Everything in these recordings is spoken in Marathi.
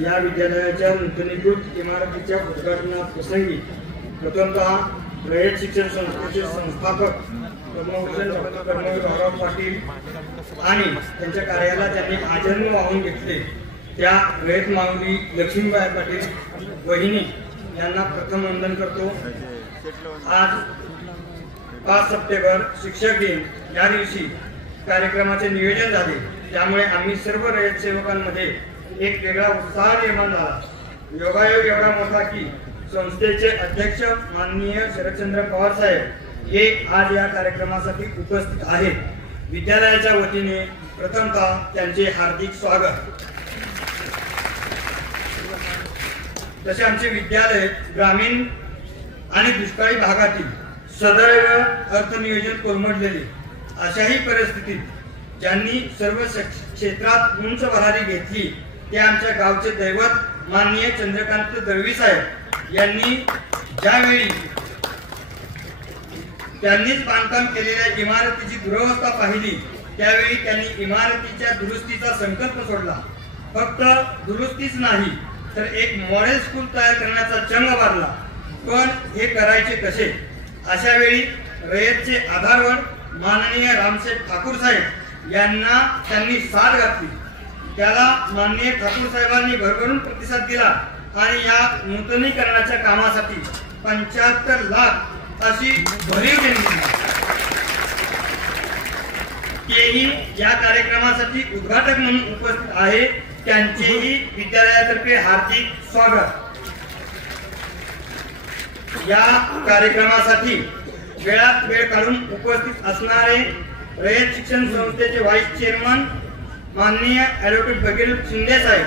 या विद्यालयाच्या नूतनीकृत इमारतीच्या उद्घाटनाप्रसंगी प्रथमतः रयत शिक्षण संस्थेचे संस्थापक कर्मभूषण डॉक्टर कर्मवीर भाऊराव पाटील आणि त्यांच्या कार्याला त्यांनी आजन्म वाहून घेतले त्या रयत माऊली लक्ष्मीबाई पाटील वहिनी यांना प्रथम वंदन करतो। आज 5 सप्टेंबर शिक्षक दिन या दिवशी कार्यक्रमाचे नियोजन झाले, त्यामुळे आम्ही सर्व रयत सेवकांमध्ये एक वेगळा उत्साह निर्माण झाला। योगायोग एवढा मोठा की संस्थेचे अध्यक्ष माननीय शरदचंद्र पवार साहेब हे आज या कार्यक्रमासाठी उपस्थित आहेत। विद्यालयाच्या वतीने प्रथमतः त्यांचे हार्दिक स्वागत। तसे आमचे विद्यालय ग्रामीण आणि दुष्काळी भागातील सदैव अर्थनियोजन कोलमडलेले अशाही परिस्थितीत ज्यांनी सर्व क्षेत्रात उंच भरारी घेतली ते आमच्या गावचे दैवत माननीय चंद्रकांत दळवी साहेब यांनी ज्यावेळी त्यांनीच बांधकाम केलेल्या इमारतीची दुरवस्था पाहिली त्यावेळी त्यांनी इमारतीच्या दुरुस्तीचा संकल्प सोडला। फक्त दुरुस्तीच नाही तर एक मॉडेल स्कूल तयार करण्याचा चंग मारला। पण हे करायचे कसे? अशा वेळी रयतचे आधारवड माननीय रामसाहेब ठाकूर साहेब यांना त्यांनी साथ घातली। त्याला माननीय ठाकूर साहेबांनी भरभरून प्रतिसाद दिला आणि या नूतनीकरणाच्या कामासाठी 75 लाख अशी भरीव देणगी दिली। तेही या कार्यक्रमासाठी उद्घाटक म्हणून उपस्थित आहे, त्यांचेही विद्यालयातर्फे हार्दिक स्वागत। या कार्यक्रमासाठी वेळात वेळ काढून उपस्थित असणारे रयत शिक्षण संस्थेचे व्हाईस चेअरमन माननीय ॲडव्होकेट भगीरथ शिंदे साहेब,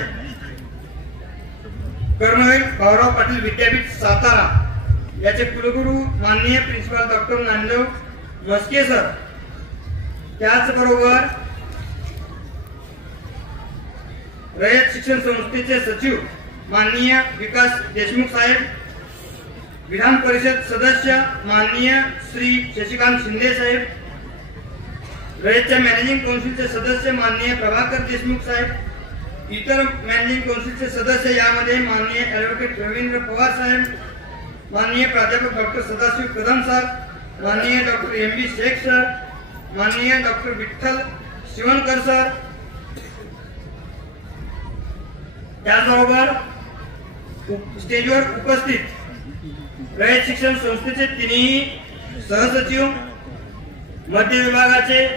कर्मवीर भाऊराव पाटील विद्यापीठ सातारा याचे कुलगुरू माननीय principal doctor Namdev Maske sir, त्याचबरोबर रयत शिक्षण संस्थेचे सचिव माननीय विकास देशमुख साहेब, विधान परिषद सदस्य माननीय श्री शशिकांत शिंदे साहेब, रयतच्या मॅनेजिंग काउन्सिलचे सदस्य माननीय प्रभाकर देशमुख साहेब, इतर मॅनेजिंग काउन्सिलचे सदस्य यामध्ये माननीय ॲडव्होकेट रवींद्र पवार साहेब, माननीय प्राध्यापक डॉक्टर सदाशिव कदम सर, माननीय डॉक्टर एम.बी. शेख सर, माननीय डॉक्टर विठ्ठल शिवणकर सर, त्याचबरोबर स्टेजवर उपस्थित रयत शिक्षण संस्थेचे तिन्ही सहसचिव, मध्य विभागाचे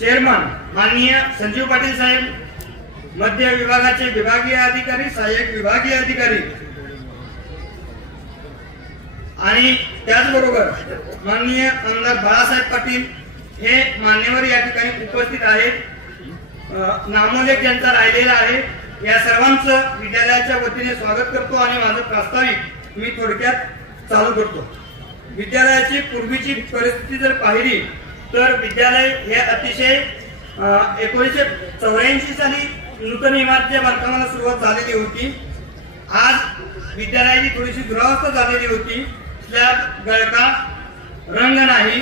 चेअरमन माननीय संजीव पाटील साहेब, मध्य विभागाचे विभागीय अधिकारी, सहाय्यक विभागीय अधिकारी आणि त्याचबरोबर माननीय आमदार बाळासाहेब पाटील हे मान्यवर या ठिकाणी उपस्थित आहेत। नामोल्लेख ज्यांचा राहिलेला आहे या सर्वांचं विद्यालयाच्या वतीने स्वागत करतो आणि माझं प्रास्ताविक मी थोडक्यात चालू करतो। विद्यालयाची पूर्वीची परिस्थिती जर पाहिली तर विद्यालय हे अतिशय 1984 साली नूतन इमारतीच्या बांधकामाला सुरुवात झालेली होती। आज विद्यालयाची थोडीशी दुरावस्था झालेली होती। स्लॅब गळका, रंग नाही,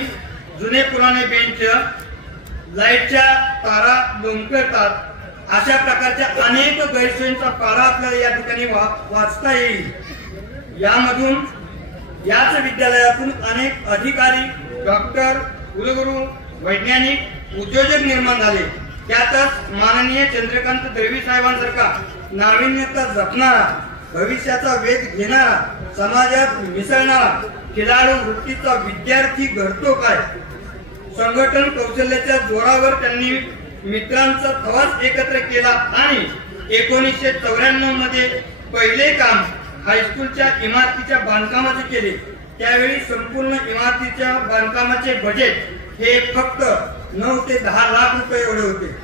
जुने पुराणे बेंच, लाईटच्या तारा लोंबकळतात, अशा प्रकारच्या अनेक गैरसोयींचा पारा आपल्याला या ठिकाणी वाचता येईल। यामधून याच विद्यालयातून अनेक अधिकारी, डॉक्टर, कुलगुरू, वैज्ञानिक, उद्योजक निर्माण झाले। त्यातच माननीय चंद्रकांत दळवी साहेबांसारखा नाविन्यता जपणारा, भविष्याचा वेध घेणारा, समाजात मिसळणारा खिलाडू वृत्तीचा विद्यार्थी घडतो काय? संघटन कौशल्याच्या जोरावर त्यांनी मित्रांचा प्रवास एकत्र केला आणि 1994 मध्ये पहिले काम हायस्कूलच्या इमारतीच्या बांधकामाचे केले। त्यावेळी संपूर्ण इमारतीच्या बांधकामाचे बजेट हे फक्त 9 ते 10 लाख रुपये एवढे होते।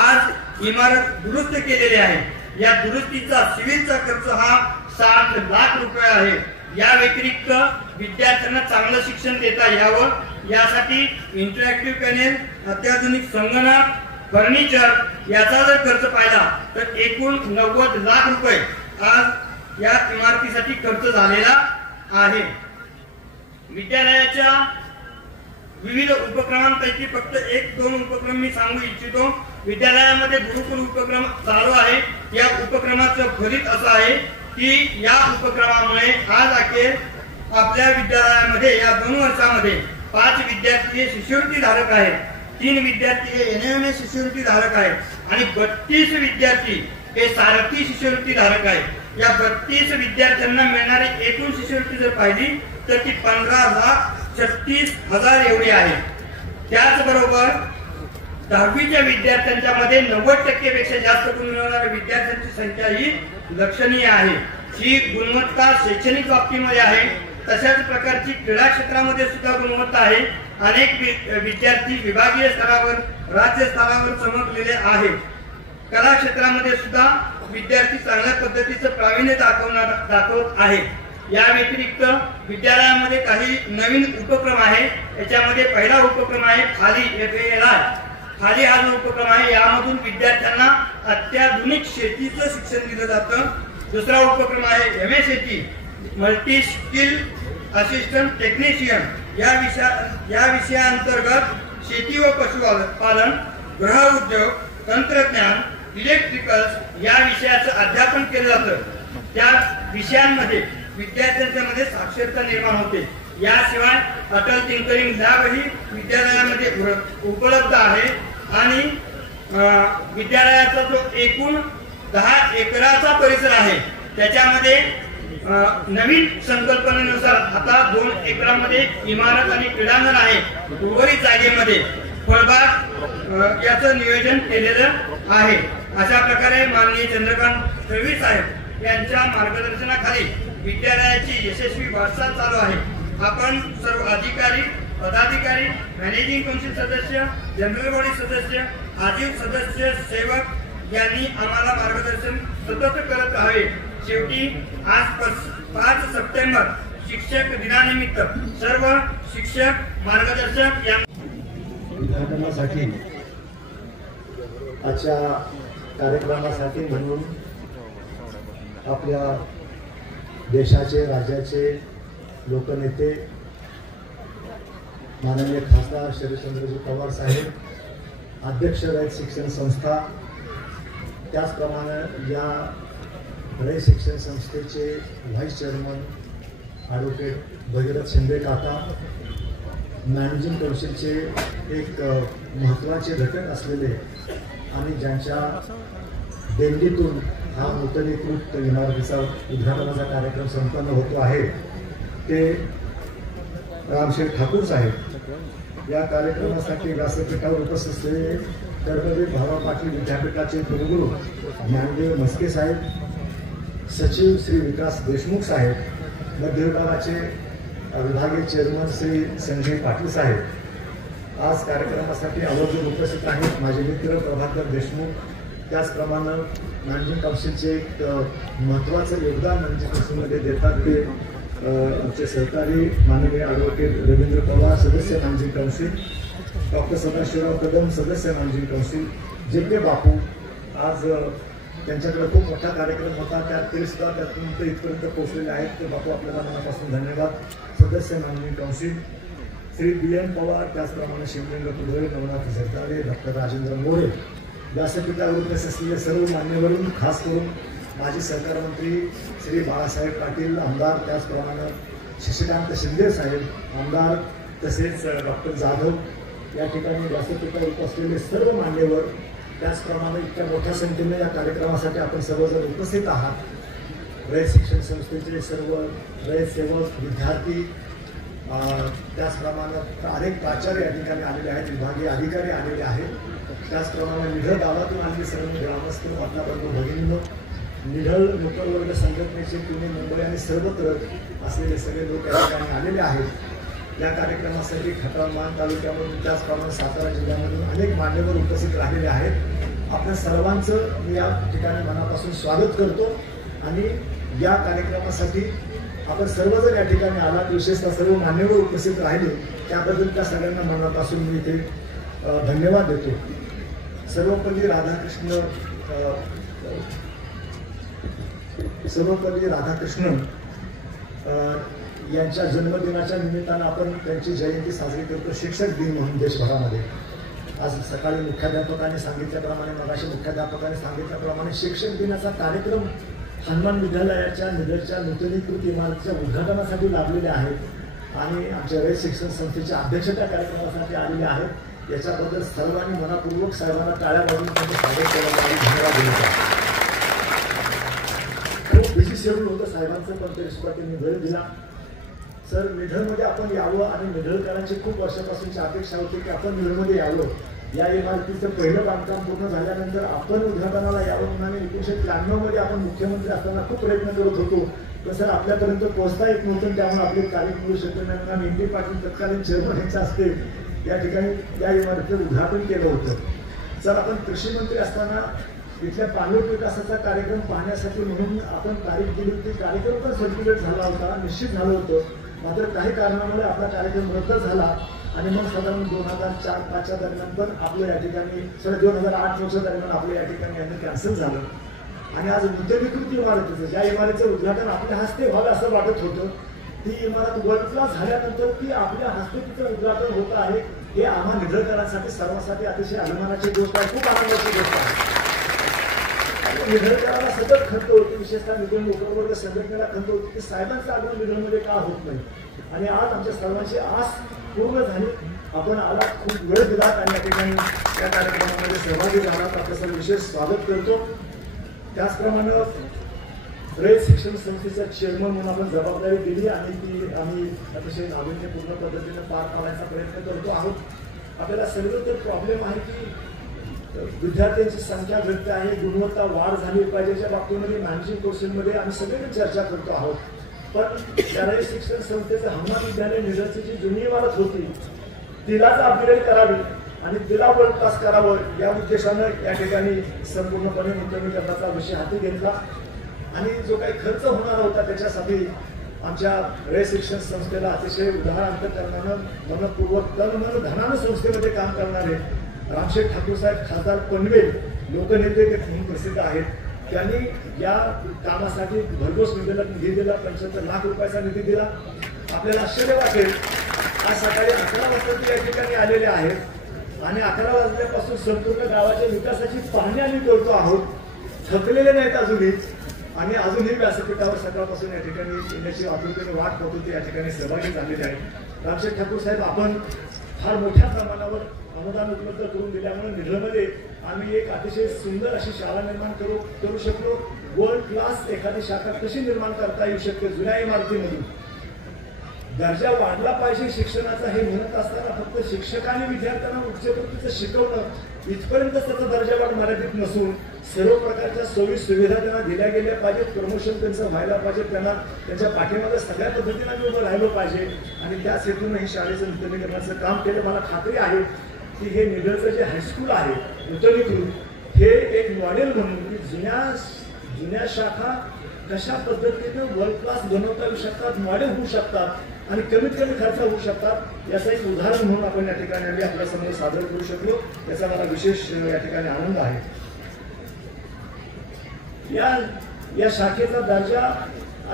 आज इमारत दुरुस्त केलेली आहे। या दुरुस्तीचा सिव्हिलचा खर्च हा 60 लाख रुपये आहे। या व्यतिरिक्त विद्यार्थ्यांना चांगलं शिक्षण देता यावं यासाठी इंटरॅक्टिव्ह पॅनेल, अत्याधुनिक संगणक, फर्निचर याचा जर खर्च पाहिला तर एकूण 90 लाख रुपये आज या इमारतीसाठी खर्च झालेला आहे। विद्यालयाच्या विविध उपक्रमांपैकी फक्त 1-2 उपक्रम मी सांगू इच्छितो। विद्यालयामध्ये गुरुकुल उपक्रम चालू आहे। या उपक्रमाचं फलित असं आहे की या उपक्रमामुळे आज अखेर आपल्या विद्यालयामध्ये या 2 वर्षामध्ये 5 विद्यार्थी हे शिष्यवृत्ती धारक आहेत, 3 विद्यार्थी हे NMS शिष्यवृत्ती धारक आहेत आणि 32 विद्यार्थी हे सारथी शिष्यवृत्ती धारक आहेत। या 32 विद्यार्थ्यांना मिळणारी एकूण शिष्यवृत्ती जर पाहिली तर ती 15,36,000 एवढी आहे। त्याचबरोबर 10वीच्या विद्यार्थ्यांच्या मध्ये 90% पेक्षा जास्त गुण मिळवणाऱ्या विद्यार्थ्यांची संख्या ही लक्षणीय आहे। ही गुणवत्ता शैक्षणिक बाबतीमध्ये आहे, तशाच प्रकारची क्रीडा क्षेत्रामध्ये सुद्धा गुणवत्ता आहे। अनेक विद्यार्थी विभागीय स्तरावर, राज्य स्तरावर चमकलेले आहेत। कला क्षेत्रामध्ये सुद्धा विद्यार्थी चांगल्या पद्धतीचं प्रावीण्य दाखवत आहेत। या व्यतिरिक्त विद्यालयामध्ये काही नवीन उपक्रम आहे। याच्यामध्ये पहिला उपक्रम आहे खाली FALI। खाली हा जो उपक्रम आहे यामधून विद्यार्थ्यांना अत्याधुनिक शेतीचं शिक्षण दिलं जातं। दुसरा उपक्रम आहे MSAT multi skill assistant technician. या विषयाअंतर्गत शेती व पशुपालन, गृह उद्योग, तंत्रज्ञान, इलेक्ट्रिकल्स या विषयाचं अध्यापन केलं जातं। त्या विषयांमध्ये विद्यार्थ्यांच्या मध्ये साक्षरता निर्माण होते। याशिवाय अटल टिंकरिंग लॅब ही विद्यालयामध्ये उपलब्ध आहे आणि विद्यालयाचा जो एकूण 10 एकराचा परिसर आहे त्याच्यामध्ये नवीन संकल्पनेनुसार आता 2 एकरामध्ये इमारत आणि क्रीडांगण आहे। उर्वरित जागेमध्ये फळबाग याचं नियोजन केलेलं आहे। अशा प्रकारे माननीय चंद्रकांत तळवी साहेब यांच्या मार्गदर्शनाखाली विद्यालयाची यशस्वी वाटचाल चालू आहे। आपण सर्व अधिकारी, पदाधिकारी, मॅनेजिंग काउन्सिल सदस्य, जनरल बॉडी सदस्य, आजीव सदस्य, सेवक यांनी आम्हाला मार्गदर्शन सतत करत राहावे। शेवटी आज 5 सप्टेंबर शिक्षक दिनानिमित्त सर्व शिक्षक, मार्गदर्शक या उद्घाटनासाठी आजच्या कार्यक्रमासाठी म्हणून आपल्या देशाचे, राज्याचे लोकनेते माननीय खासदार शरदचंद्रजी पवार साहेब, अध्यक्ष रयत शिक्षण संस्था, त्याचप्रमाणे या रयत शिक्षण संस्थेचे vice chairman advocate Bhagirath Shinde काका, मॅनेजिंग काउन्सिलचे एक महत्त्वाचे घटक असलेले आणि ज्यांच्या देणगीतून हा नूतनीकृत इमारतीचा उद्घाटनाचा कार्यक्रम संपन्न होतो आहे ते रामशेठ ठाकूर साहेब। या कार्यक्रमासाठी व्यासपीठावर उपस्थित असलेले कर्मवीर भावा पाटील विद्यापीठाचे कुलगुरू ज्ञानदेव म्हस्के साहेब, सचिव श्री विकास देशमुख साहेब, मध्य विभागाचे विभागीय चेअरमन श्री संजय पाटील साहेब आज कार्यक्रमासाठी आवर्जून उपस्थित आहेत। माझे मित्र प्रभाकर देशमुख, त्याचप्रमाणे मॅनेजिंग काउन्सिलचे एक महत्त्वाचं योगदान मॅनेजिंग काउन्सिलमध्ये देतात ते आमचे सहकारी माननीय ॲडव्होकेट रवींद्र पवार, सदस्य managing council, doctor Sadashivrao Kadam, सदस्य मॅनेजिंग काउन्सिल, JK बापू। आज त्यांच्याकडे खूप मोठा कार्यक्रम होता, त्यात ते सुद्धा त्यातून इथपर्यंत पोहोचलेले आहेत, ते बापू आपल्याला मनापासून धन्यवाद। सदस्य managing council Shri BN Pawar, त्याचप्रमाणे शिवलिंग कुडवे, नवनाथ झरदारे, डॉक्टर राजेंद्र मोरे, व्यासपीठावर उपस्थित असलेले सर्व मान्यवरून, खास करून माजी सहकार मंत्री श्री बाळासाहेब पाटील आमदार, त्याचप्रमाणे शशिकांत शिंदे साहेब आमदार, तसेच डॉक्टर जाधव, या ठिकाणी व्यासपीठावर उपस्थित असलेले सर्व मान्यवर, त्याचप्रमाणे इतक्या मोठ्या संख्येने या कार्यक्रमासाठी आपण सर्वजण उपस्थित आहात। रयत शिक्षण संस्थेचे सर्व रयत सेवक, विद्यार्थी, त्याचप्रमाणे अनेक प्राचार्य या ठिकाणी आलेले आहेत, विभागीय अधिकारी आलेले आहेत, त्याचप्रमाणे निढळ गावातून आलेले सर्व ग्रामस्थ, आपला बंधू भगिनींनो, निढळ नोकरवर्ग संघटनेचे पुणे, मुंबई आणि सर्वत्र असलेले सगळे लोक या ठिकाणी आलेले आहेत। या कार्यक्रमासाठी खटाव मान तालुक्यामधून, त्याचप्रमाणे सातारा जिल्ह्यामधून अनेक मान्यवर उपस्थित राहिलेले आहेत। आपल्या सर्वांचं मी या ठिकाणी मनापासून स्वागत करतो आणि या कार्यक्रमासाठी आपण सर्वजण या ठिकाणी आलात, विशेषतः सर्व मान्यवर उपस्थित राहिले त्याबद्दल त्या सगळ्यांना मनापासून मी इथे धन्यवाद देतो। सर्वपल्ली राधाकृष्णन यांच्या जन्मदिनाच्या निमित्तानं आपण त्यांची जयंती साजरी करतो, शिक्षक दिन म्हणून देशभरामध्ये। आज सकाळी मुख्याध्यापकांनी सांगितल्याप्रमाणे, मगाशी मुख्याध्यापकांनी सांगितल्याप्रमाणे शिक्षक दिनाचा कार्यक्रम हनुमान विद्यालयाच्या निधरच्या नूतनीकृत इमारतीच्या उद्घाटनासाठी लाभलेले आहेत आणि आमच्या रयत शिक्षण संस्थेचे अध्यक्ष त्या कार्यक्रमासाठी आलेले आहेत. याच्याबद्दल सर्वांनी मनापूर्वक साहेबांना टाळ्या वाजवून त्यांचं स्वागत केलं आणि धन्यवाद दिला. खूप बिझी शेड्यूल होतं साहेबांचं, पण तरी त्यांनी वेळ दिला. सर, निधरमध्ये आपण यावं आणि निधरकरांची खूप वर्षापासूनची अपेक्षा होती की आपण निधरमध्ये यावं. या इमारतीचं पहिलं बांधकाम पूर्ण झाल्यानंतर आपण उद्घाटनाला यावं म्हणून 1993 मध्ये आपण मुख्यमंत्री असताना खूप प्रयत्न करत होतो, पण सर आपल्यापर्यंत पोहोचता येत नव्हतं. त्यामुळे आपले कार्य मिळू शकले नाही. आम्ही MP पाटील तत्कालीन चेअरमन यांच्या हस्ते या ठिकाणी या इमारतीचं उद्घाटन केलं होतं. सर, आपण कृषी मंत्री असताना इथल्या पाणलोट विकासाचा कार्यक्रम पाहण्यासाठी म्हणून आपण तारीख दिली होती. कार्यक्रम पण सर्क्युलेट झाला होता, निश्चित झालं होतं. मात्र काही कारणामुळे आपला कार्यक्रम रद्द झाला आणि मग साधारण 2004-05च्या दरम्यान पण आपलं या ठिकाणी 2008-09च्या दरम्यान आपलं या ठिकाणी यांनी कॅन्सल झालं. आणि आज नूतनीकृत इमारतीचं, ज्या इमारतीचं उद्घाटन आपल्या हस्ते व्हावं असं वाटत होतं, ती इमारत वर्ल्ड क्लास झाल्यानंतर ती आपल्या हस्ते तिचं उद्घाटन होत आहे, हे आम्हा निधरकरांसाठी सर्वांसाठी अतिशय अभिमानाची गोष्ट आहे, खूप आनंदाची गोष्ट आहे. निधरकरांना सतत खंत होती, विशेषतः निधन लोकवर्ग संघटनेला खंत होती की साहेबांचं आगमन निधनमध्ये का होत नाही. आणि आज आमच्या सर्वांची आस पूर्ण झाली. आपण आला, खूप वेळ दिलात आणि या ठिकाणी या कार्यक्रमामध्ये सहभागी झालात. आपल्याचं विशेष स्वागत करतो. त्याचप्रमाणे रयत शिक्षण संस्थेचा चेअरमन म्हणून आपण जबाबदारी दिली आणि ती आम्ही अतिशय नाविन्यपूर्ण पद्धतीने पार पाडण्याचा प्रयत्न करतो आहोत. आपल्याला सर्व तर प्रॉब्लेम आहे की विद्यार्थ्यांची संख्या घटते आहे, गुणवत्ता वाढ झाली पाहिजेच्या बाबतीमध्ये मॅनेजिंग कोर्सेसमध्ये आम्ही सगळे चर्चा करतो आहोत. पण रयत शिक्षण संस्थेचं हनुमान विद्यालय निधरची जी जुनी इमारत होती तिलाच अपग्रेड करावी आणि तिला वर्ल्ड क्लास करावं या उद्देशानं या ठिकाणी संपूर्णपणे नूतनीकरणाचा विषय हाती घेतला. आणि जो काही खर्च होणार होता त्याच्यासाठी आमच्या रयत शिक्षण संस्थेला अतिशय उदार अंतकरणानं मनपूर्वक तन मन धनानं संस्थेमध्ये काम करणारे रामशेठ ठाकूर साहेब, खासदार पनवेल, लोकनेते ते म्हणून प्रसिद्ध आहेत, त्यांनी या कामासाठी भरघोस निधी दिला. 75 लाख रुपयाचा निधी दिला. आपल्याला आश्चर्य वाटेल, आज सकाळी 11 वाजता ते या ठिकाणी आलेले आहेत आणि 11 वाजल्यापासून संपूर्ण गावाच्या विकासाची पाहणी आम्ही करतो आहोत. थकलेले नाहीत अजूनही आणि अजूनही व्यासपीठावर सकाळपासून या ठिकाणी येण्याची आतुरतेने वाट पाहतो ते या ठिकाणी सहभागी झालेले आहेत. रामशेठ ठाकूर साहेब, आपण फार मोठ्या प्रमाणावर अनुदान उपलब्ध करून दिल्यामुळे निधरमध्ये आम्ही एक अतिशय सुंदर अशी शाळा निर्माण करू शकलो. वर्ल्ड क्लास एखादी शाखा कशी निर्माण करता येऊ शकते जुन्या इमारतीमधून. दर्जा वाढला पाहिजे शिक्षणाचा हे म्हणत असताना फक्त शिक्षकांनी विद्यार्थ्यांना उच्चप्रतीचं शिकवणं इथपर्यंत त्याचा दर्जा वाढ मर्यादित नसून सर्व प्रकारच्या सोयी सुविधा त्यांना दिल्या गेल्या पाहिजेत. प्रमोशन त्यांचं व्हायला पाहिजे. त्यांना त्यांच्या पाठीमागे सगळ्या पद्धतीने आम्ही उभं राहिलो पाहिजे आणि त्याच हेतून ही शाळेचं नूतनीकरणाचं काम केलं. मला खात्री आहे की हे निधरचं जे हायस्कूल आहे नूतनीकृत, हे एक मॉडेल म्हणून की जुन्या शाखा कशा पद्धतीने वर्ल्ड क्लास बनवता येऊ शकतात, मॉडेल होऊ शकतात आणि कमीत कमी खर्च होऊ शकतात याचं एक उदाहरण म्हणून आपण या ठिकाणी आम्ही आपल्यासमोर सादर करू शकलो. याचा मला विशेष या ठिकाणी आनंद आहे. या शाखेचा दर्जा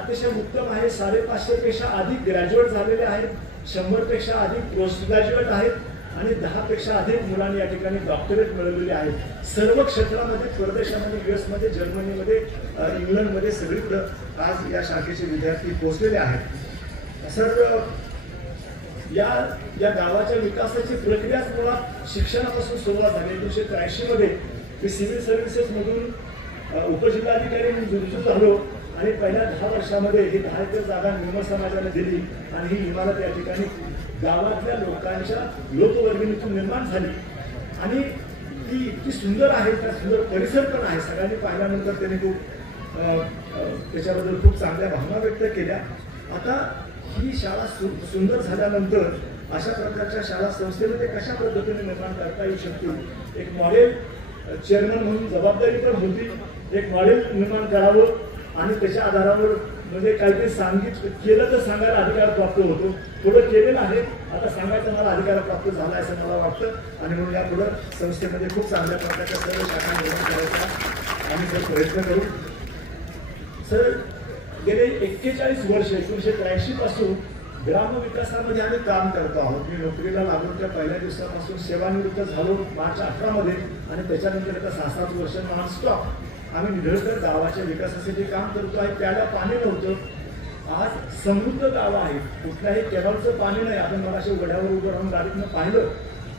अतिशय उत्तम आहे. 550 पेक्षा अधिक ग्रॅज्युएट झालेले आहेत, 100 पेक्षा अधिक पोस्ट ग्रॅज्युएट आहेत आणि 10 पेक्षा अधिक मुलांनी या ठिकाणी डॉक्टरेट मिळवलेले आहेत. सर्व क्षेत्रामध्ये, परदेशामध्ये, US मध्ये, जर्मनीमध्ये, इंग्लंडमध्ये सगळीकडे आज या शाखेचे विद्यार्थी पोहोचलेले आहेत. सर, या गावाच्या विकासाची प्रक्रियाच मुळात शिक्षणापासून सुरुवात झाली. 1983 मध्ये मी सिव्हिल सर्व्हिसेसमधून उपजिल्हाधिकारी म्हणून रुजू झालो आणि पहिल्या 10 वर्षामध्ये ही 10 एकर जागा निर्मळ समाजाने दिली आणि ही इमारत या ठिकाणी गावातल्या लोकांच्या लोकवर्गणीतून निर्माण झाली आणि ती इतकी सुंदर आहे, त्या सुंदर परिसर पण आहे. सगळ्यांनी पाहिल्यानंतर त्यांनी खूप त्याच्याबद्दल खूप चांगल्या भावना व्यक्त केल्या. आता ही शाळा सुंदर झाल्यानंतर अशा प्रकारच्या शाळा संस्थेमध्ये कशा पद्धतीने निर्माण करता येऊ शकतील, एक मॉडेल चेअरमन म्हणून जबाबदारी पण होती. एक मॉडेल निर्माण करावं आणि त्याच्या आधारावर म्हणजे काहीतरी केलं तर सांगायला अधिकार प्राप्त होतो. थोडं केलेलं आहे, आता सांगायचा मला अधिकार प्राप्त झाला असं मला वाटतं आणि म्हणून यापुढं संस्थेमध्ये खूप चांगल्या प्रकारच्या सर्व शाखा निर्माण करायचा आम्ही सर प्रयत्न करू. सर, गेले 41 वर्ष 1983 पासून ग्राम विकासामध्ये आम्ही काम करतो आहोत. मी नोकरीला लागलो त्या पहिल्या दिवसापासून सेवानिवृत्त झालो मार्च 18 मध्ये आणि त्याच्यानंतर आता 6-7 वर्ष नॉनस्टॉप आम्ही निढळकर गावाच्या विकासासाठी काम करतो आहे. त्याला पाणी नव्हतं. आज समृद्ध गाव आहे. कुठल्याही केनालचं पाणी नाही. आपण मला असे वड्यावर उभं राहून गाडीतनं पाहिलं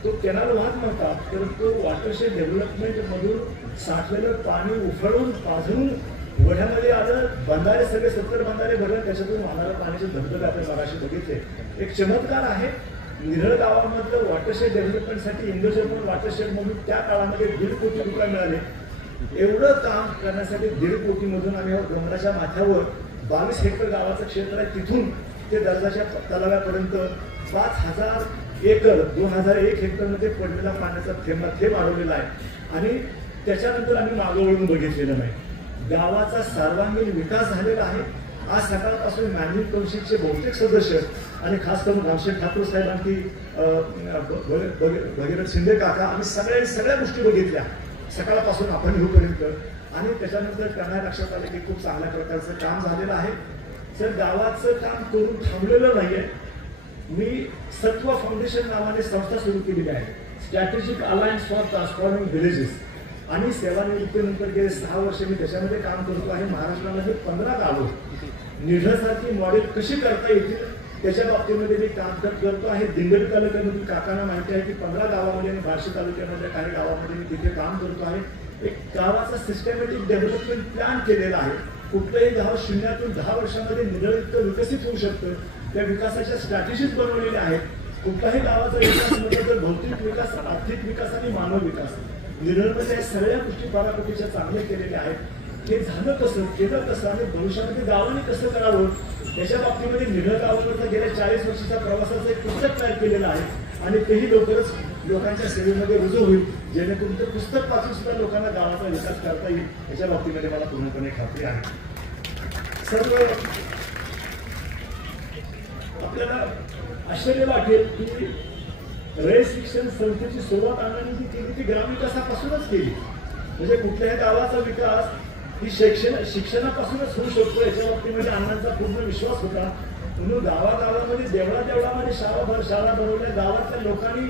तो केनाल वाहत नव्हता, तर तो वॉटरशेड डेव्हलपमेंट मधून साठलेलं पाणी उफळून पाझरून वड्यामध्ये आलं. बंधारे सगळे 70 बंधारे भरले, त्याच्यातून वाहणारं पाण्याचे धबधबे आपण मगाशी बघितले. एक चमत्कार आहे. निढळ गावामधलं वॉटरशेड डेव्हलपमेंटसाठी इंडोजर्मन वॉटरशेड मधून त्या काळामध्ये 1.5 कोटी रुपये मिळाले. एवढं काम करण्यासाठी 1.5 कोटी मधून आम्ही डोंगराच्या माथ्यावर 22 हेक्टर गावाचं क्षेत्र आहे. तिथून ते दर्जाच्या तलाव्यापर्यंत 5000 एकर 2001 हेक्टरमध्ये पडलेला पाण्याचा थेंब अडवलेला आहे. आणि त्याच्यानंतर आम्ही मागं वळून बघितलेलं नाही. गावाचा सर्वांगीण विकास झालेला आहे. आज सकाळपासून मॅनेजिंग काउन्सिलचे बहुतेक सदस्य आणि खास करून रामशेठ ठाकूर साहेबांनी भगीरथ शिंदे काका आम्ही सगळ्या गोष्टी बघितल्या सकाळपासून आपण येऊपर्यंत. आणि त्याच्यानंतर त्यांना लक्षात आलं की खूप चांगल्या प्रकारचं काम झालेलं आहे. सर, गावाचं काम करून थांबलेलं नाहीये. मी सत्व फाउंडेशन नावाने संस्था सुरू केलेली आहे. Strategic alliance for transforming villages. आणि सेवानिवृत्तीनंतर गेले 6 वर्ष मी त्याच्यामध्ये काम करतो आहे. महाराष्ट्रामध्ये 15 गावं निढळसारखी मॉडेल कशी करता येतील त्याच्या बाबतीमध्ये मी काम करतो आहे. दिंडोरी तालुक्यामधून काकांना माहिती आहे की 15 गावामध्ये आणि बार्शी तालुक्यामधल्या काही गावामध्ये मी तिथे काम करतो आहे. एक गावाचा सिस्टमॅटिक डेव्हलपमेंट प्लॅन केलेला आहे. कुठलंही गाव शून्यातून 10 वर्षामध्ये निढळ इतकं विकसित होऊ शकतं त्या विकासाच्या स्ट्रॅटेजीज बनवलेल्या आहेत. कुठल्याही गावाचा विकास म्हटलं तर भौतिक विकास, आर्थिक विकास आणि मानव विकास. निढळमध्ये सगळ्या गोष्टी बारापतीच्या चांगल्या केलेल्या आहेत. हे झालं कसं, केलं कसं आणि भविष्यामध्ये गावाने कसं करावं याच्या बाबतीमध्ये निढळ गावावरचा गेल्या 40 वर्षाचा प्रवासाचं एक पुस्तक तयार केलेलं आहे. आणि तेही लवकरच लोकांच्या सेवेमध्ये रुजू होईल, जेणेकरून ते पुस्तक वाचून सुद्धा लोकांना गावाचा विकास करता येईल याच्या बाबतीमध्ये मला पूर्णपणे खात्री आहे. सर्व आपल्याला आश्चर्य वाटेल की रयत शिक्षण संस्थेची सुरुवात आम्ही जी केली ती ग्रामविकासापासूनच केली. म्हणजे कुठल्याही गावाचा विकास ही शिक्षणापासूनच होऊ शकतो याच्या बाबतीमध्ये अण्णांचा पूर्ण विश्वास होता. म्हणून गावागावामध्ये देवळामध्ये शाळा बनवल्या. गावातल्या लोकांनी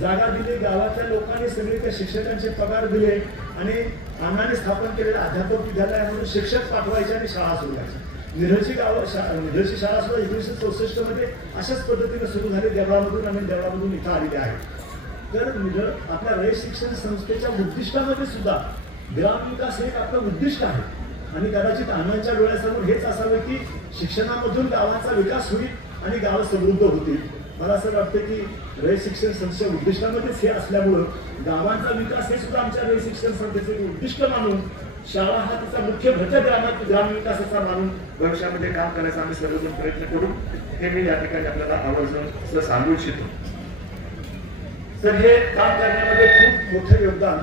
जागा दिली. गावातल्या लोकांनी सगळे त्या शिक्षकांचे पगार दिले आणि अण्णांनी स्थापन केलेल्या अध्यापक विद्यालयामधून शिक्षक पाठवायचे आणि शाळा सुरू व्हायच्या. निढळची शाळा सुद्धा 1964 मध्ये अशाच पद्धतीने सुरू झाली. देवळामधून आणि देवळामधून इथं आलेली आहे. तर निढळ आपल्या रयत शिक्षण संस्थेच्या उद्दिष्टामध्ये सुद्धा ग्रामविकास हे आपलं उद्दिष्ट आहे. आणि कदाचित अण्णांच्या डोळ्यासमोर हेच असावं की शिक्षणामधून गावाचा विकास होईल आणि गाव समृद्ध होतील. मला असं वाटतं की रयत शिक्षण संस्थेच्या उद्दिष्टामध्येच हे असल्यामुळं गावांचा विकास हे सुद्धा आमच्या रयत शिक्षण संस्थेचे उद्दिष्ट मानून शाळा हा तिचा मुख्य घटक ग्रामविकासाचा मानून भविष्यामध्ये काम करण्याचा आम्ही सर्वजण प्रयत्न करू हे मी या ठिकाणी आपल्याला आवर्जून सांगू इच्छितो. तर हे काम करण्यामध्ये खूप मोठं योगदान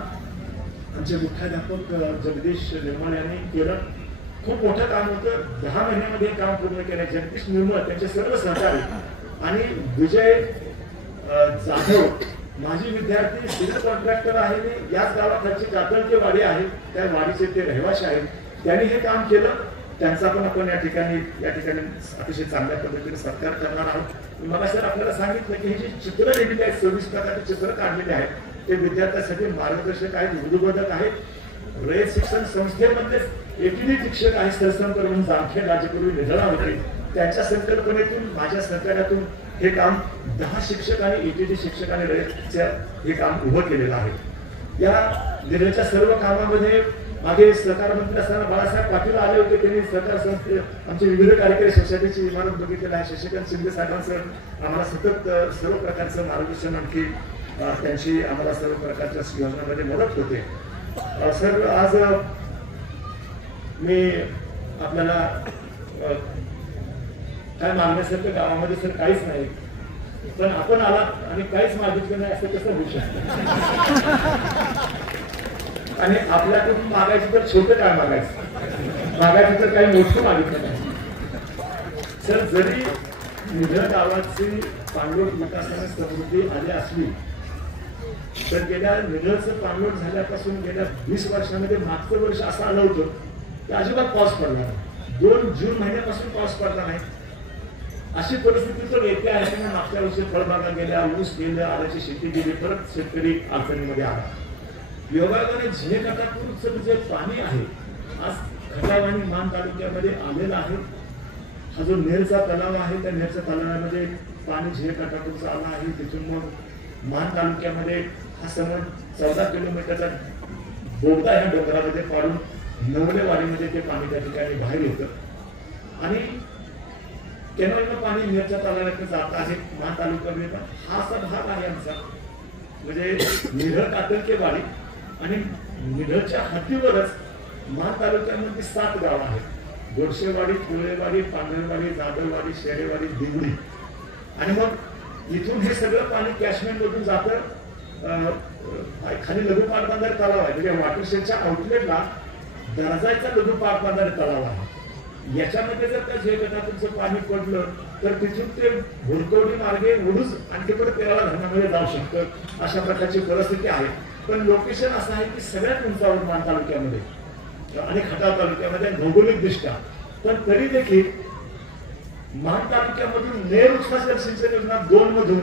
आमचे मुख्याध्यापक जगदीश निर्मळ यांनी केलं. खूप मोठं काम होतं. 10 महिन्यामध्ये काम पूर्ण केलं. जगदीश निर्मळ त्यांचे सर्व सहकारी आणि विजय जाधव माझी विद्यार्थी सिव्हिल कॉन्ट्रॅक्टर आहे. याच गावाकडची कातळके वाडी आहे, त्या वाडीचे ते रहिवासी आहेत. त्यांनी हे काम केलं. त्यांचा पण आपण या ठिकाणी अतिशय चांगल्या पद्धतीने सत्कार करणार आहोत. मला सर आपल्याला सांगितलं की हे जे चित्र लिहिलेले आहेत 26 प्रकारचे चित्र काढलेले आहेत ते विद्यार्थ्यांसाठी मार्गदर्शक आहेत, विधुबोधक आहेत. रयत शिक्षण संस्थेमधले एटीडी शिक्षक आहेत सरसंकर म्हणून जामखेड राज्यपूर्वी निधळा होते. त्यांच्या संकल्पनेतून माझ्या सहकार्यातून हे काम 10 शिक्षक आणि एटीडी शिक्षक आणि रयतच्या हे काम उभं केलेलं आहे. या निधळच्या सर्व कामामध्ये मागे सहकार मंत्री असताना बाळासाहेब पाटील आले होते. त्यांनी सहकार संस्थे आमचे विविध कार्यकारी सोसायटीची इमारत बघितलेली आहे. शशिकांत शिंदे साहेबांसह आम्हाला सतत सर्व प्रकारचं मार्गदर्शन आणखी त्यांची आम्हाला सर्व प्रकारच्या योजनांमध्ये मदत होते. सर आज मी आपल्याला काय मागण्यासारखं गावामध्ये सर काहीच नाही, पण आपण आलात आणि काहीच मागितलं नाही असं कसं होऊ शकतं. आणि आपल्याकडून मागायचं तर छोटं काय मागायचं तर काही मोठं मागितलं नाही. सर जरी निढळ गावाची पाणलोट विकासाने समृद्धी आली असली तर गेल्या निढळचं पाणलोट झाल्यापासून गेल्या 20 वर्षामध्ये मागचं वर्ष असं आलं होतं की अजिबात पाऊस पडला नाही. 2 जून महिन्यापासून पाऊस पडला नाही. अशी परिस्थिती पण येते आहे की मागच्या वर्षी फळबागा गेल्या, ऊस गेल्या, आल्याची शेती गेली, परत शेतकरी अडचणीमध्ये आला. योगायोगाने झेक खटापूरचं जे पाणी आहे आज खटाव आणि मान तालुक्यामध्ये आलेला आहे. हा जो नेरचा तलाव आहे त्या नेरच्या तलावामध्ये पाणी झेक खटापूरचं आलं आहे. तिथून मग मान तालुक्यामध्ये हा समोर 14 किलोमीटरचा बोगदा ह्या डोंगरामध्ये पाडून नवलेवाडीमध्ये ते पाणी त्या ठिकाणी बाहेर येतं आणि कॅनॉलनं पाणी नेरच्या तलावात जात आहे. मान तालुक्यामध्ये हा असा भाग आहे आमचा, म्हणजे निढळ कातळकेवाडी आणि निढळच्या हद्दीवरच मान तालुक्यामध्ये 7 गाव आहेत. गोडशेवाडी, कुळेवाडी, पांढरेवाडी, जाधववाडी, शेरेवाडी, दिवडी आणि मग इथून हे सगळं पाणी कॅशमेंट मधून जातं. खाली लघु पाटबंधारे तलाव आहे, म्हणजे वॉटरशेडच्या आउटलेटला दर्जाचा लघु पाटबंधारे तलाव आहे. याच्यामध्ये जर त्या झेक खटापूरचं पाणी पडलं तर तिथून ते भुरकवडी मार्गे उडूच आणखी परत तेराळा धरणामध्ये जाऊ शकतं. अशा प्रकारची परिस्थिती आहे. पण लोकेशन असं आहे की सगळ्यात उंचावर मान तालुक्यामध्ये आणि खटाव तालुक्यामध्ये भौगोलिक दृष्ट्या, पण तरी देखील मान तालुक्यामधून नेर उपसा सिंचन योजना 2 मधून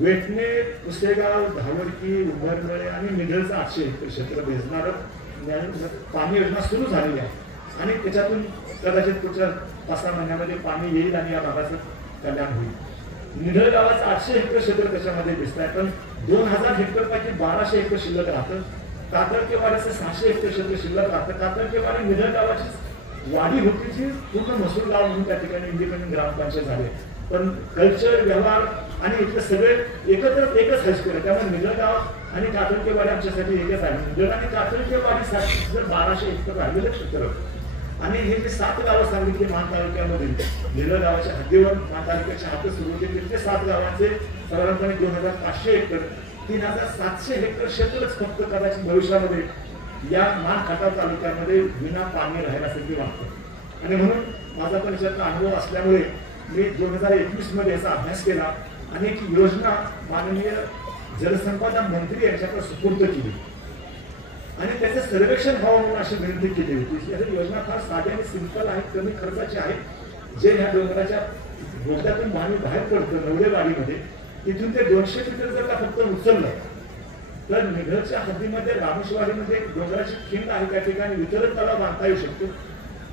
वेटणे, पुसेगाव, धावडकी, उंबरमळे आणि निढळचं 800 हेक्टर क्षेत्र भेजणार पाणी योजना सुरू झालेली आहे आणि त्याच्यातून कदाचित पुढच्या 5-6 महिन्यामध्ये पाणी येईल आणि या भागाचं कल्याण होईल. निढळ गावाचं 800 हेक्टर क्षेत्र त्याच्यामध्ये दिसत आहे, पण 2000 हेक्टर पैकी 1200 हेक्टर शिल्लक राहतं. कातळकेवाडीचं 600 हेक्टर क्षेत्र शिल्लक राहतं. कातळकेवाडी निढळ गावाची वाडी होती जी पूर्ण महसूल गाव म्हणून त्या ठिकाणी इंडिपेंडंट ग्रामपंचायत झाले, पण कल्चर, व्यवहार आणि इथले सगळे एकच हायस्कूल आहे. त्यामुळे निढळ गाव आणि कातळकेवाडी आमच्यासाठी एकच आहे. निढळ आणि कातळकेवाडीसाठी जर 1200 हेक्टर राहिलेलं क्षेत्र आणि हे जे 7 गावं सांगितली मान तालुक्यामधील निढळ गावाच्या हद्दीवर मान तालुक्याच्या हात सुरू होते, तिथले 7 गावांचे साधारणपणे 2500 हेक्टर 3700 हेक्टर क्षेत्रच फक्त कदाचित भविष्यामध्ये या मान खटाव तालुक्यामध्ये विना पाणी राहिल्यासारखी वाटतं. आणि म्हणून माझा पण याच्यातला अनुभव असल्यामुळे मी 2021 मध्ये याचा अभ्यास केला आणि एक योजना माननीय जलसंपदा मंत्री यांच्याकडे सुपूर्द केली आणि त्याचं सर्वेक्षण व्हावं म्हणून अशी विनंती केली होती. ही योजना फार साधी आणि सिंपल आहे, कमी खर्चाची आहे. जे ह्या डोंगराच्या बोगद्यातून पाणी बाहेर पडतं नवलेवाडीमध्ये, तिथून ते 200 मीटर जर का फक्त उचललं तर निढळच्या हद्दीमध्ये रामेश्वरीमध्ये डोंगराची खिंड आहे, त्या ठिकाणी वितरण तलाव बांधता येऊ शकतो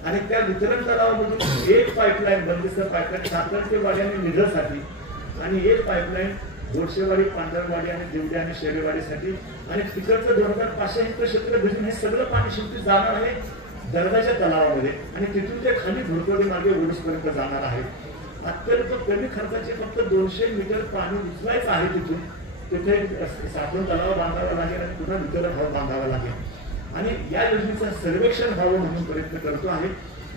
आणि त्या वितरण तलावामधून एक पाईपलाईन, बंदिस्त पाईपलाईन कातळकेवाडी आणि निढळसाठी आणि एक पाईपलाईन गोडशेवाडी, पांढरवाडी आणि दिवडी आणि शेरेवाडीसाठी आणि तिकडचं 2500 हेक्टर क्षेत्र भिजून हे सगळं पाणी शेवटी जाणार आहे दर्जाच्या तलावामध्ये आणि तिथून ते खाली भुरकवडी मार्गे ओढूसपर्यंत जाणार आहे. अत्यंत कमी खर्चाचे फक्त 200 मीटर पाणी उचलायचं आहे. तिथे साठवण तलाव बांधावा लागेल आणि पुन्हा वितरण भाव बांधावा लागेल आणि या योजनेचं सर्वेक्षण व्हावं म्हणून प्रयत्न करतो आहे.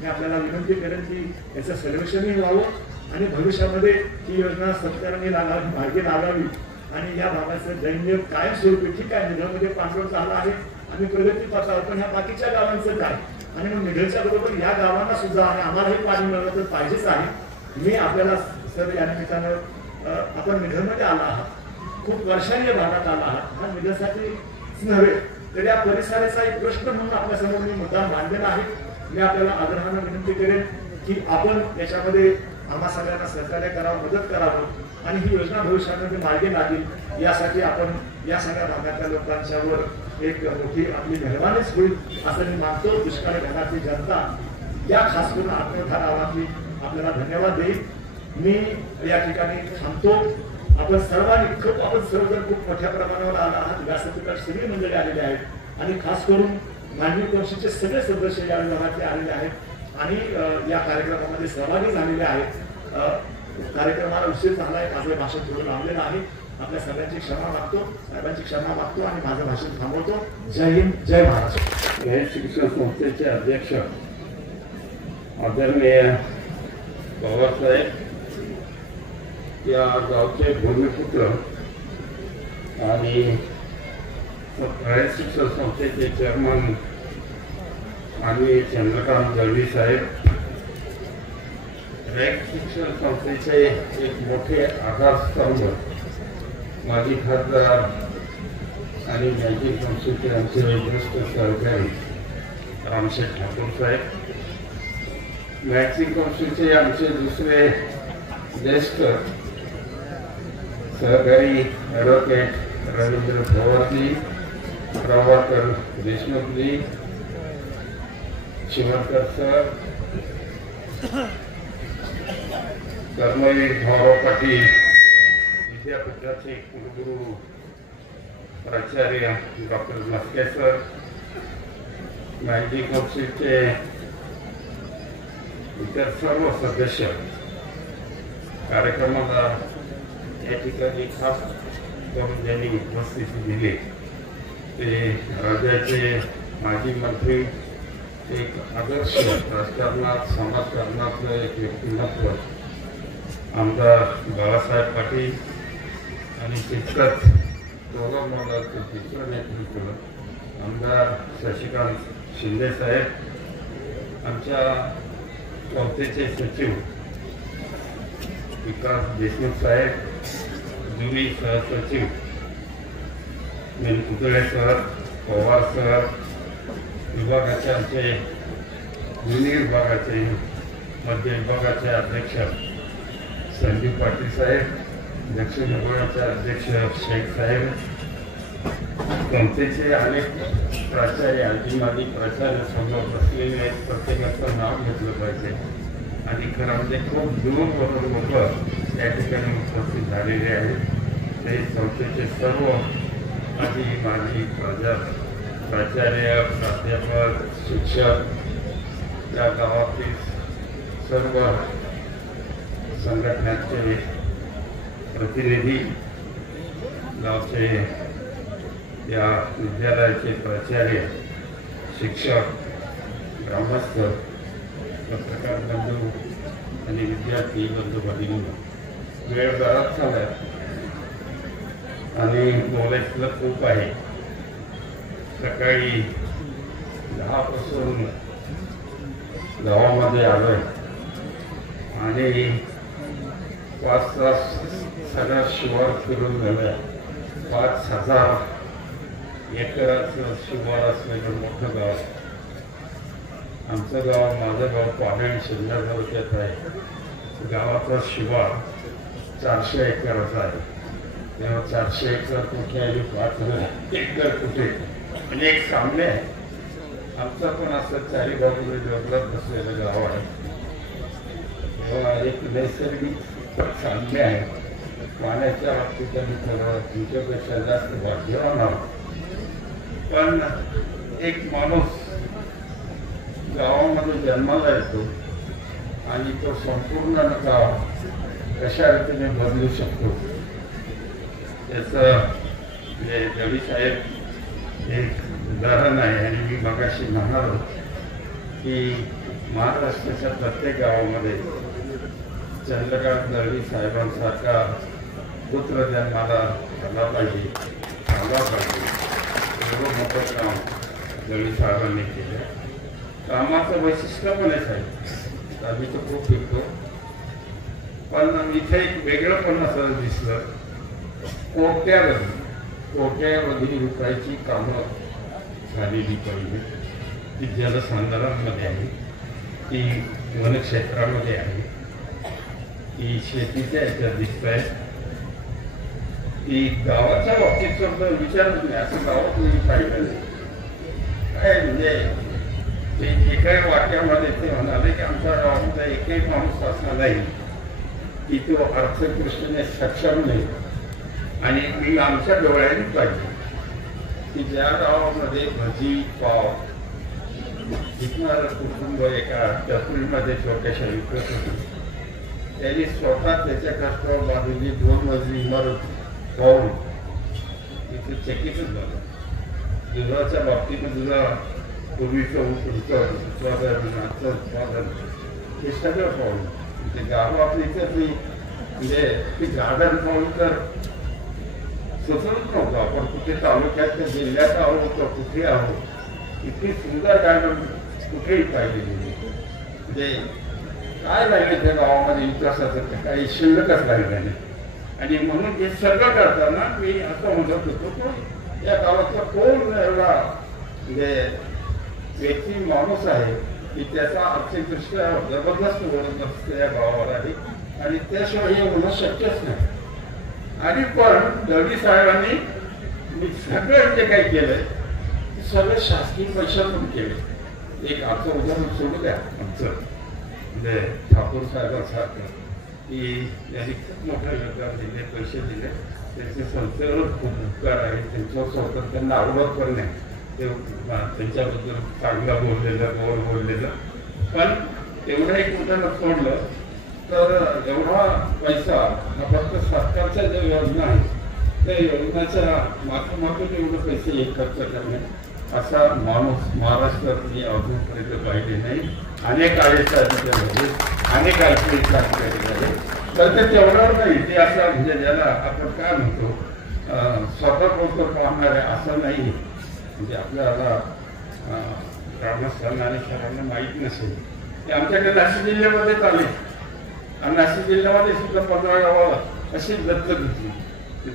मी आपल्याला विनंती करेन की याचं सर्वेक्षणही व्हावं आणि भविष्यामध्ये ही योजना सरकारने मार्गे लागावी आणि या भागाचं दैन्य कायमस्वरूपी ठीक आहे. निढळमध्ये पाणलोट झाला आहे, आम्ही प्रगती पथावर, पण ह्या बाकीच्या गावांचं काय आणि मग निढळच्या बरोबर या गावांना सुद्धा आणि आम्हालाही पाणी मिळालं तर पाहिजेच आहे. मी आपल्याला सर या निमित्तानं आपण निढळमध्ये आला आहात, खूप वर्षांनी भागात आला आहात, हा निढळसाठीच नव्हे तर या परिसराचा एक प्रश्न म्हणून आपल्यासमोर मी मुद्दा मांडलेला आहे. मी आपल्याला आग्रहानं विनंती करेन की आपण याच्यामध्ये आम्हा सगळ्यांना सहकार्य करावं, मदत करावं आणि ही योजना भविष्यामध्ये मार्गे लागेल यासाठी आपण या सगळ्या भागातल्या लोकांच्यावर एक मोठी आपली मेहरबानीच होईल असं मी मानतो. दुष्काळ भागातली जनता या खास करून आत्मोद्धार आवाजी आपल्याला धन्यवाद देईल. मी या ठिकाणी थांबतो. आपण सर्वजण खूप मोठ्या प्रमाणावर आला आहात. व्यासपीठात सगळी मंडळी आलेली आहेत आणि खास करून माननीय कौन्सिलचे सगळे सदस्य या विभागातले आलेले आहेत आणि या कार्यक्रमामध्ये सहभागी झालेले आहेत. कार्यक्रमाला उशीर झाला आहे, माझं भाषण थोडं लावलेलं आहे. आपल्या सगळ्यांची क्षमा मागतो, साहेबांची क्षमा मागतो आणि माझं भाषण थांबवतो. जय हिंद, जय महाराष्ट्र. या शिक्षण संस्थेचे अध्यक्ष आदरणीय बाबासाहेब, या गावचे भूमिपुत्र आणि रयत शिक्षण संस्थेचे चेअरमन आणि चंद्रकांत दळवी साहेब, रयत शिक्षण संस्थेचे एक मोठे आधारस्तंभ माजी खासदार आणि बँकिंग संस्थेचे आमचे ज्येष्ठ सहकारी रामशेठ ठाकूर साहेब, मॅचिंग काउन्सिलचे आमचे दुसरे ज्येष्ठ सहकारी ॲडव्होकेट रवींद्र पवारजी, प्रभाकर देशमुखजी, शिवरकर सर, कर्मवीर भाऊराव पाटील विद्यापीठाचे कुलगुरू प्राचार्य डॉक्टर मस्के सर, मॅनेजिंग काउन्सिलचे इतर सर्व सदस्य, कार्यक्रमाला या ठिकाणी खास करून ज्यांनी उपस्थिती दिली ते राज्याचे माजी मंत्री, एक आदर्श राजकारणात समाजकारणातलं एक व्यक्तिमत्व आमदार बाळासाहेब पाटील आणि तितकंच दोघांचं तिसरं नेतृत्व आमदार शशिकांत शिंदे साहेब, आमच्या संस्थेचे सचिव विकास देशमुख साहेब, जुरी सहसचिव पुतळे सर, पवार सर, विभागाचे आमचे दोन्ही विभागाचे मध्य विभागाचे अध्यक्ष संदीप पाटील साहेब, दक्षिण विभागाचे अध्यक्ष शेख साहेब, संस्थेचे अनेक प्राचार्य आणि माजी प्राचार्य समोर बसलेले आहेत. प्रत्येकाचं नाव घेतलं पाहिजे आणि खरं म्हणजे खूप दूरवरून लोक या ठिकाणी उपस्थित झालेले आहेत. ते संस्थेचे सर्व माजी प्राचार्य, प्राध्यापक, शिक्षक, या गावातील सर्व संघटनांचे प्रतिनिधी, गावचे या विद्यालयाचे प्राचार्य, शिक्षक, ग्रामस्थ, पत्रकार बंधू आणि विद्यार्थी बंधू भगिनी, वेळ बराच झाला आणि बोलायचं खूप आहे. सकाळी 10 पासून गावामध्ये आलोय आणि 5 तास सगळ्या शिवार फिरून झालं. 5,000 एकराचं शिवार असलेलं मोठं गाव. आमचं गाव, माझं गाव पाडळी शिंदे तालुक्यात आहे. गावाचा शिवार 400 एकराचा आहे. तेव्हा 400 एकर कुठे आणि 5 एकर कुठे म्हणजे एक सामने आहे. आमचं पण असं 4 बाजूला डोंगरात बसलेलं गाव आहे. तेव्हा एक नैसर्गिक सामने आहे. पाण्याच्या बाबतीत आम्ही थोडं तुमच्यापेक्षा जास्त भाग्यवान आहोत. पण एक माणूस गावामध्ये जन्माला येतो आणि तो संपूर्ण गाव कशा रीतीने बदलू शकतो याचं म्हणजे दळवी साहेब एक उदाहरण आहे. आणि मी मगाशी म्हणालो की महाराष्ट्राच्या प्रत्येक गावामध्ये चंद्रकांत दळवी साहेबांसारखा पुत्र जन्माला आला पाहिजे, आला पाहिजे. एवढं मोठं काम दळवी साहेबांनी केलं. कामाचं वैशिष्ट्य पण आहे साहेब. आम्ही तर खूप शिकतो, पण इथे एक वेगळं पण असं दिसलं. कोट्यावधी रुपयाची कामं झालेली पाहिजे. ती जलसंधारणामध्ये आहे, ती वनक्षेत्रामध्ये आहे, ती शेतीच्या याच्यात दिसत आहे, ती गावाच्या बाबतीत सुद्धा विचारच नाही. असं गावात मी पाहिलं नाही. काय म्हणजे ते एका वाक्यामध्ये ते म्हणाले की आमच्या गावामध्ये एकही माणूस असा नाही की तो अर्थदृष्टीने सक्षम नाही. आणि मी आमच्या डोळ्यांनी पाहिजे की ज्या गावामध्ये भजी पाव विकणारं कुटुंब एका टपरीमध्ये छोट्याशा विकत होते, त्यांनी स्वतः त्याच्या कष्टावर बांधलेली 2 मजली इमारत पाहून तिथे चकितच झालं. दुधाच्या बाबतीत दुधा पूर्वीचं उत्पादन, आजचं उत्पादन हे सगळं पाहून ते गाव आपली तर म्हणजे ती गार्डन पाहून तर सुचवत नव्हतं. आपण कुठे तालुक्यात जिल्ह्यात आहोत, कुठे आहोत, इतकी सुंदर गार्डन कुठेही पाहिलेली नाही. म्हणजे काय राहिले त्या गावामध्ये विकासाचं काही शिल्लकच राहिलं नाही. आणि म्हणून हे सगळं करताना मी असं म्हणत होतो की या गावाचा कोण एवढा म्हणजे व्यक्ती माणूस आहे की त्याचा आर्थिकदृष्ट्या जबरदस्त ओढत या गावावर आहे आणि त्याशिवाय हे होणं शक्यच नाही. आणि पण दळवी साहेबांनी सगळं जे काही केलंय ते सगळं शासकीय पैशातून केले. एक आमचं उदाहरण सोडू द्या, आमचं म्हणजे ठाकूर साहेबांसारखं की त्यांनी खूप मोठं योगदान दिले, पैसे दिले, त्यांचे संस्थेवर खूप उपकार आहे, त्यांच्यावर स्वतः त्यांना आवडत पण नाही ते त्यांच्याबद्दल चांगलं बोललेलं, गोड बोललेलं. पण एवढं एक उदाहरण सोडलं तर एवढा पैसा हा फक्त सरकारच्या ज्या योजना आहेत त्या योजनेच्या माध्यमातून एवढे पैसे खर्च करणे असा माणूस महाराष्ट्रात मी अजूनपर्यंत पाहिले नाही. अनेक आयुष अधिकारी, अनेक आयुष अधिकारी झाले, तर ते तेवढ्यावर नाही. ते असं म्हणजे ज्याला आपण काय म्हणतो स्वतः पोषण पाहणारे असं नाही. म्हणजे आपल्याला ग्रामस्थांना आणि शहरांना माहीत नसेल ते आमच्याकडे नाशिक जिल्ह्यामध्येच आले आणि नाशिक जिल्ह्यामध्ये सुद्धा 15 गावाला अशी दत्तक घेतली.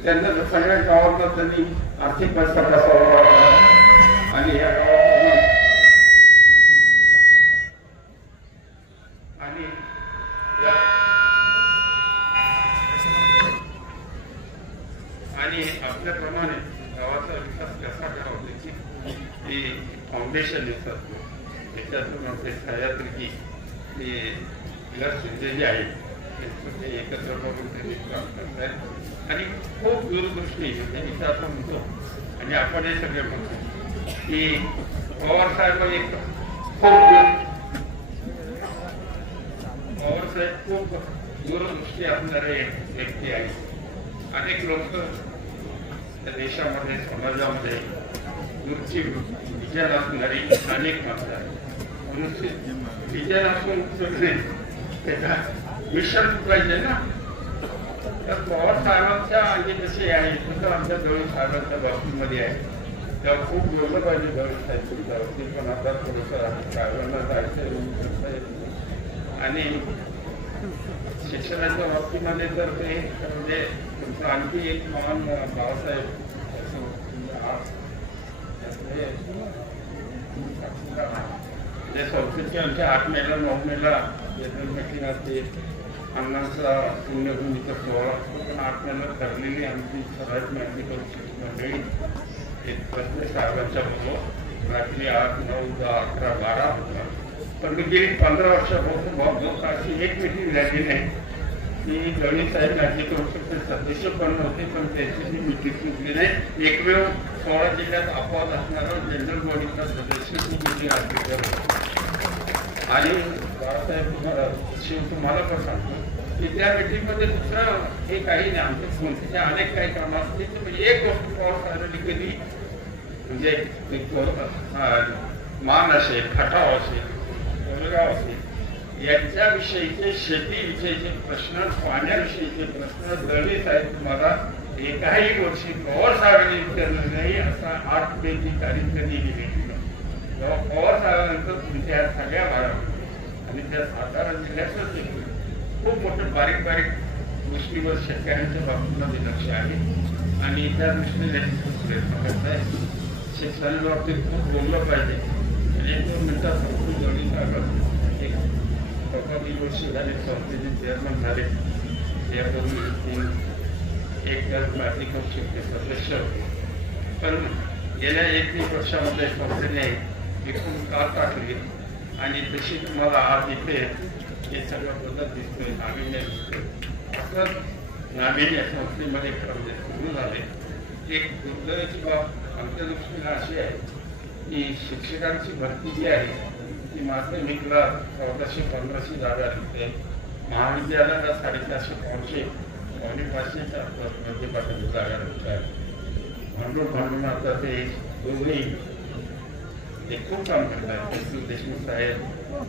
त्यांना सगळ्या गावांना त्यांनी आर्थिक पैसा कसा आणि या गावात आणि आपल्याप्रमाणे गावाचा विकास कसा करावा त्याची फाउंडेशन येतात. त्याच्यातून आपले सह्याद्री जे आहेत ते एकत्र बघून त्यांनी काम करतात आणि खूप दूरदृष्टी म्हणजे आपण म्हणतो आणि आपण हे सगळे म्हणतो की पवार साहेब एक खूप दूरदृष्टी असणारे व्यक्ती आहे. अनेक लोक त्या देशामध्ये समाजामध्ये दूरची विचार असणारी अनेक माणसं आहेत. विचार असून त्याचा मिशन पाहिजे ना. तर पवार साहेबांच्या अंगी जसे आहे तसं आमच्या दळवी साहेबांच्या बाबतीमध्ये आहे. तेव्हा खूप बोललं पाहिजे दळवी साहेबांच्या बाबतीत, पण आता थोडंसं साहेबांना जायचं आणि शिक्षणाच्या बाबतीमध्ये तर ते म्हणजे तुमचं आणखी एक महान बाळासाहेब संस्थेच्या आमच्या 8 मेला 9 मेला मीटिंग असते. अण्णांचा पुण्यभूमीचा सोहळा असतो, पण 8 मेला ठरलेली आमची सराईत मेडिकल मंडळी एक प्रश्न साहेबांच्या बरोबर रात्री 8, 9, 10, 11, 12 होता. पण मी गेली 15 वर्षापासून भाऊ अशी एक मीटिंग झाली नाही की दळवी साहेब राज्य परिषदेचे सदस्य पण नव्हते, पण त्यांची मीटिंग सुटली नाही. एकमेव 16 जिल्ह्यात अपवाद असणारा जनरल बॉडीचा सदस्य ती मीटिंग असते. आणि बाळासाहेब तुम्हाला पण सांगतो की त्या मीटिंगमध्ये दुसरं हे काही नाही. आमच्या संस्थेच्या अनेक काही कामं असतील म्हणजे एक गोष्ट पवार साहेबांनी कधी म्हणजे मान असेल, खटाव असेल, कोलगाव असेल यांच्याविषयीचे शेतीविषयीचे प्रश्न, पाण्याविषयीचे प्रश्न दळवी साहेब तुम्हाला एकाही वर्षी पवार साहेबांनी विचारलं नाही. असा 8 मेची तारीख कधी दिली तेव्हा पवार साहेबांनंतर तुमच्या सगळ्या भागात आणि त्या सातारा जिल्ह्यातच खूप मोठं बारीक बारीक गोष्टीवर शेतकऱ्यांच्या बाबतीमध्ये लक्ष आहे आणि त्या दृष्टीने प्रयत्न करत आहे. शिक्षणाच्या बाबतीत खूप बोललं पाहिजे. 1-2 मिनिटात दळवी साहेब एक 15 वर्ष झाले संस्थेचे चेअरमन झाले. त्यापूर्वी एक माजी कौशल्य सदस्य होते. पण गेल्या 1-2 वर्षामध्ये संस्थेने एकूण काळ टाकली आणि तशी तुम्हाला आज इथे हे सगळं बदल दिसतोय, नाविन्य दिसतोय. असं नाविन्य संस्थेमध्ये सुरू झाले. एक दुर्दैवाची बाब आमच्या दृष्टीने अशी आहे की शिक्षकांची भरती जी आहे ती माध्यमिकला 1400-1500 जागा असते, महाविद्यालयाला 450-500 500च्या मध्यपाठाची जागा असतात. म्हणून आता ते दोन्ही ते खूप काम करतात. देशमुख साहेब,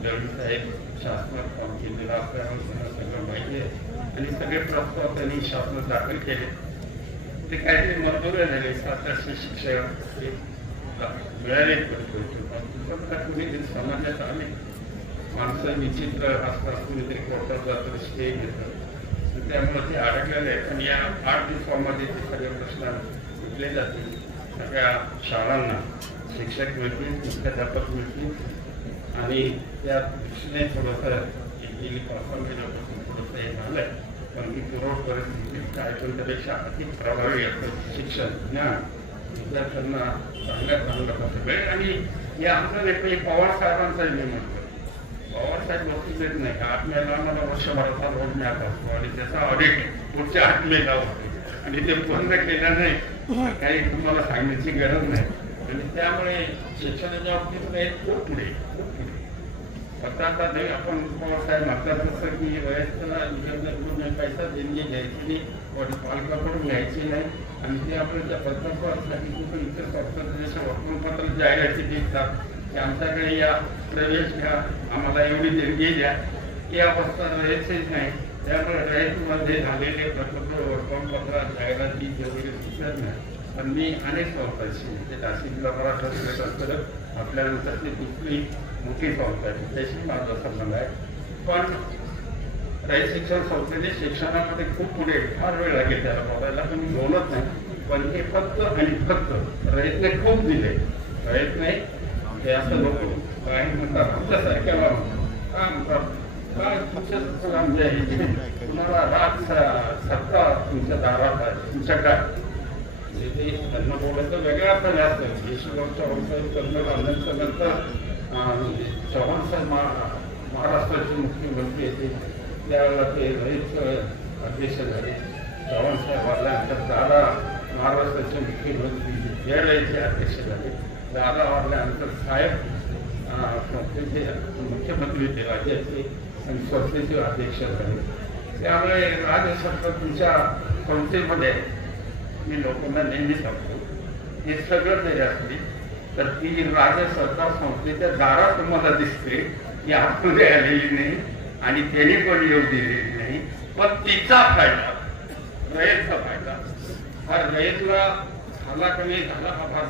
दळवी साहेब शासनात काम केलेलं आपल्याला सगळं माहिती आहे आणि सगळे प्रस्ताव त्यांनी शासनात दाखल केले. ते काहीतरी मंजुऱ्या झाले. 700 शिक्षक मिळाले. कुणीतरी सामान्यात आले माणसं निश्चित असतात, कुणीतरी कोर्टात जातं, स्टे घेतात. त्यामुळे ते अडकलेले आहेत आणि या 8 दिवसामध्ये ते सगळे प्रश्न सुटले जातील. सगळ्या शाळांना शिक्षक मिळतील, मुख्याध्यापक मिळतील आणि त्या दृष्टीने थोडंसं गेली 5 महिन्यापासून थोडंसं हे झालंय, पण मी पूर्व परिस्थितीत काय पण त्यापेक्षा अधिक प्रभावी असं शिक्षण ज्ञान विद्यार्थ्यांना चांगलं कसं मिळेल. आणि हे आमचं नाही पवार साहेबांचा मी म्हणतो, पवार साहेब वस्तू देत नाही का 8 मेला आम्हाला वर्षभराचा रोज मिळत असतो आणि त्याचा ऑडिट पुढच्या 8 मेला होतो आणि ते बंद केलं नाही काही तुम्हाला सांगण्याची गरज नाही. आणि त्यामुळे शिक्षणाच्या बाबतीत खूप पुढे आता नाही आपण पवार साहेब म्हणतात तसं की वयस्करांना पैसा देणगी घ्यायची नाही, पालकाकडून घ्यायची नाही आणि ते आपल्या त्या प्रकल्पासाठी कुठं इतर संस्थांच्या वर्तमानपत्र जाहिराती देतात की आमच्याकडे या प्रवेश घ्या, आम्हाला एवढी देणगी द्या, ही अवस्था रहायचीच नाही. त्यामुळे रयतमध्ये झालेले प्रकल्प वर्तमानपत्रात जाहिराती वगैरे सुचत नाही. पण मी अनेक संस्थांशी ते नाशिकला मराठा आपल्यानंतरची दुसरी मोठी संस्था आहे त्याशी माझा संबंध आहे. पण रयत शिक्षण संस्थेने शिक्षणामध्ये खूप पुढे फार वेळ लागेल त्याला बघायला, पण मी बोलत नाही. पण हे फक्त आणि फक्त रयतने खूप दिले. रयत नाही हे असं लोक काही म्हणतात आमच्यासारख्याला का म्हणतात का तुमच्या आमच्या तुम्हाला राज सत्ता तुमच्या दारात आहे तुमच्याकडे त्यांना बोलायचं वेगळा अर्थ जास्त देशमुख चव्हाण साहेब कर्नल आनंदनंतर चव्हाण साहेब महाराष्ट्राचे मुख्यमंत्री होते त्यावेळेला ते रयत अध्यक्ष झाले. चव्हाण साहेब वाढल्यानंतर दादा महाराष्ट्राचे मुख्यमंत्री या रयतचे अध्यक्ष झाले. दादा वाढल्यानंतर साहेब संस्थेचे मुख्यमंत्री होते राज्याचे आणि संस्थेचे अध्यक्ष झाले. त्यामुळे राज्यसत्ता तुमच्या संस्थेमध्ये मी लोकांना नेहमी सांगतो हे सगळं जरी असली तर ती राज्यसत्ता संस्थेच्या दारात तुम्हाला दिसते की आतमध्ये आलेली नाही आणि त्याने पण योग दिलेली नाही. पण तिचा फायदा रयतचा फायदा हा रयतला झाला कमी झाला हा भाग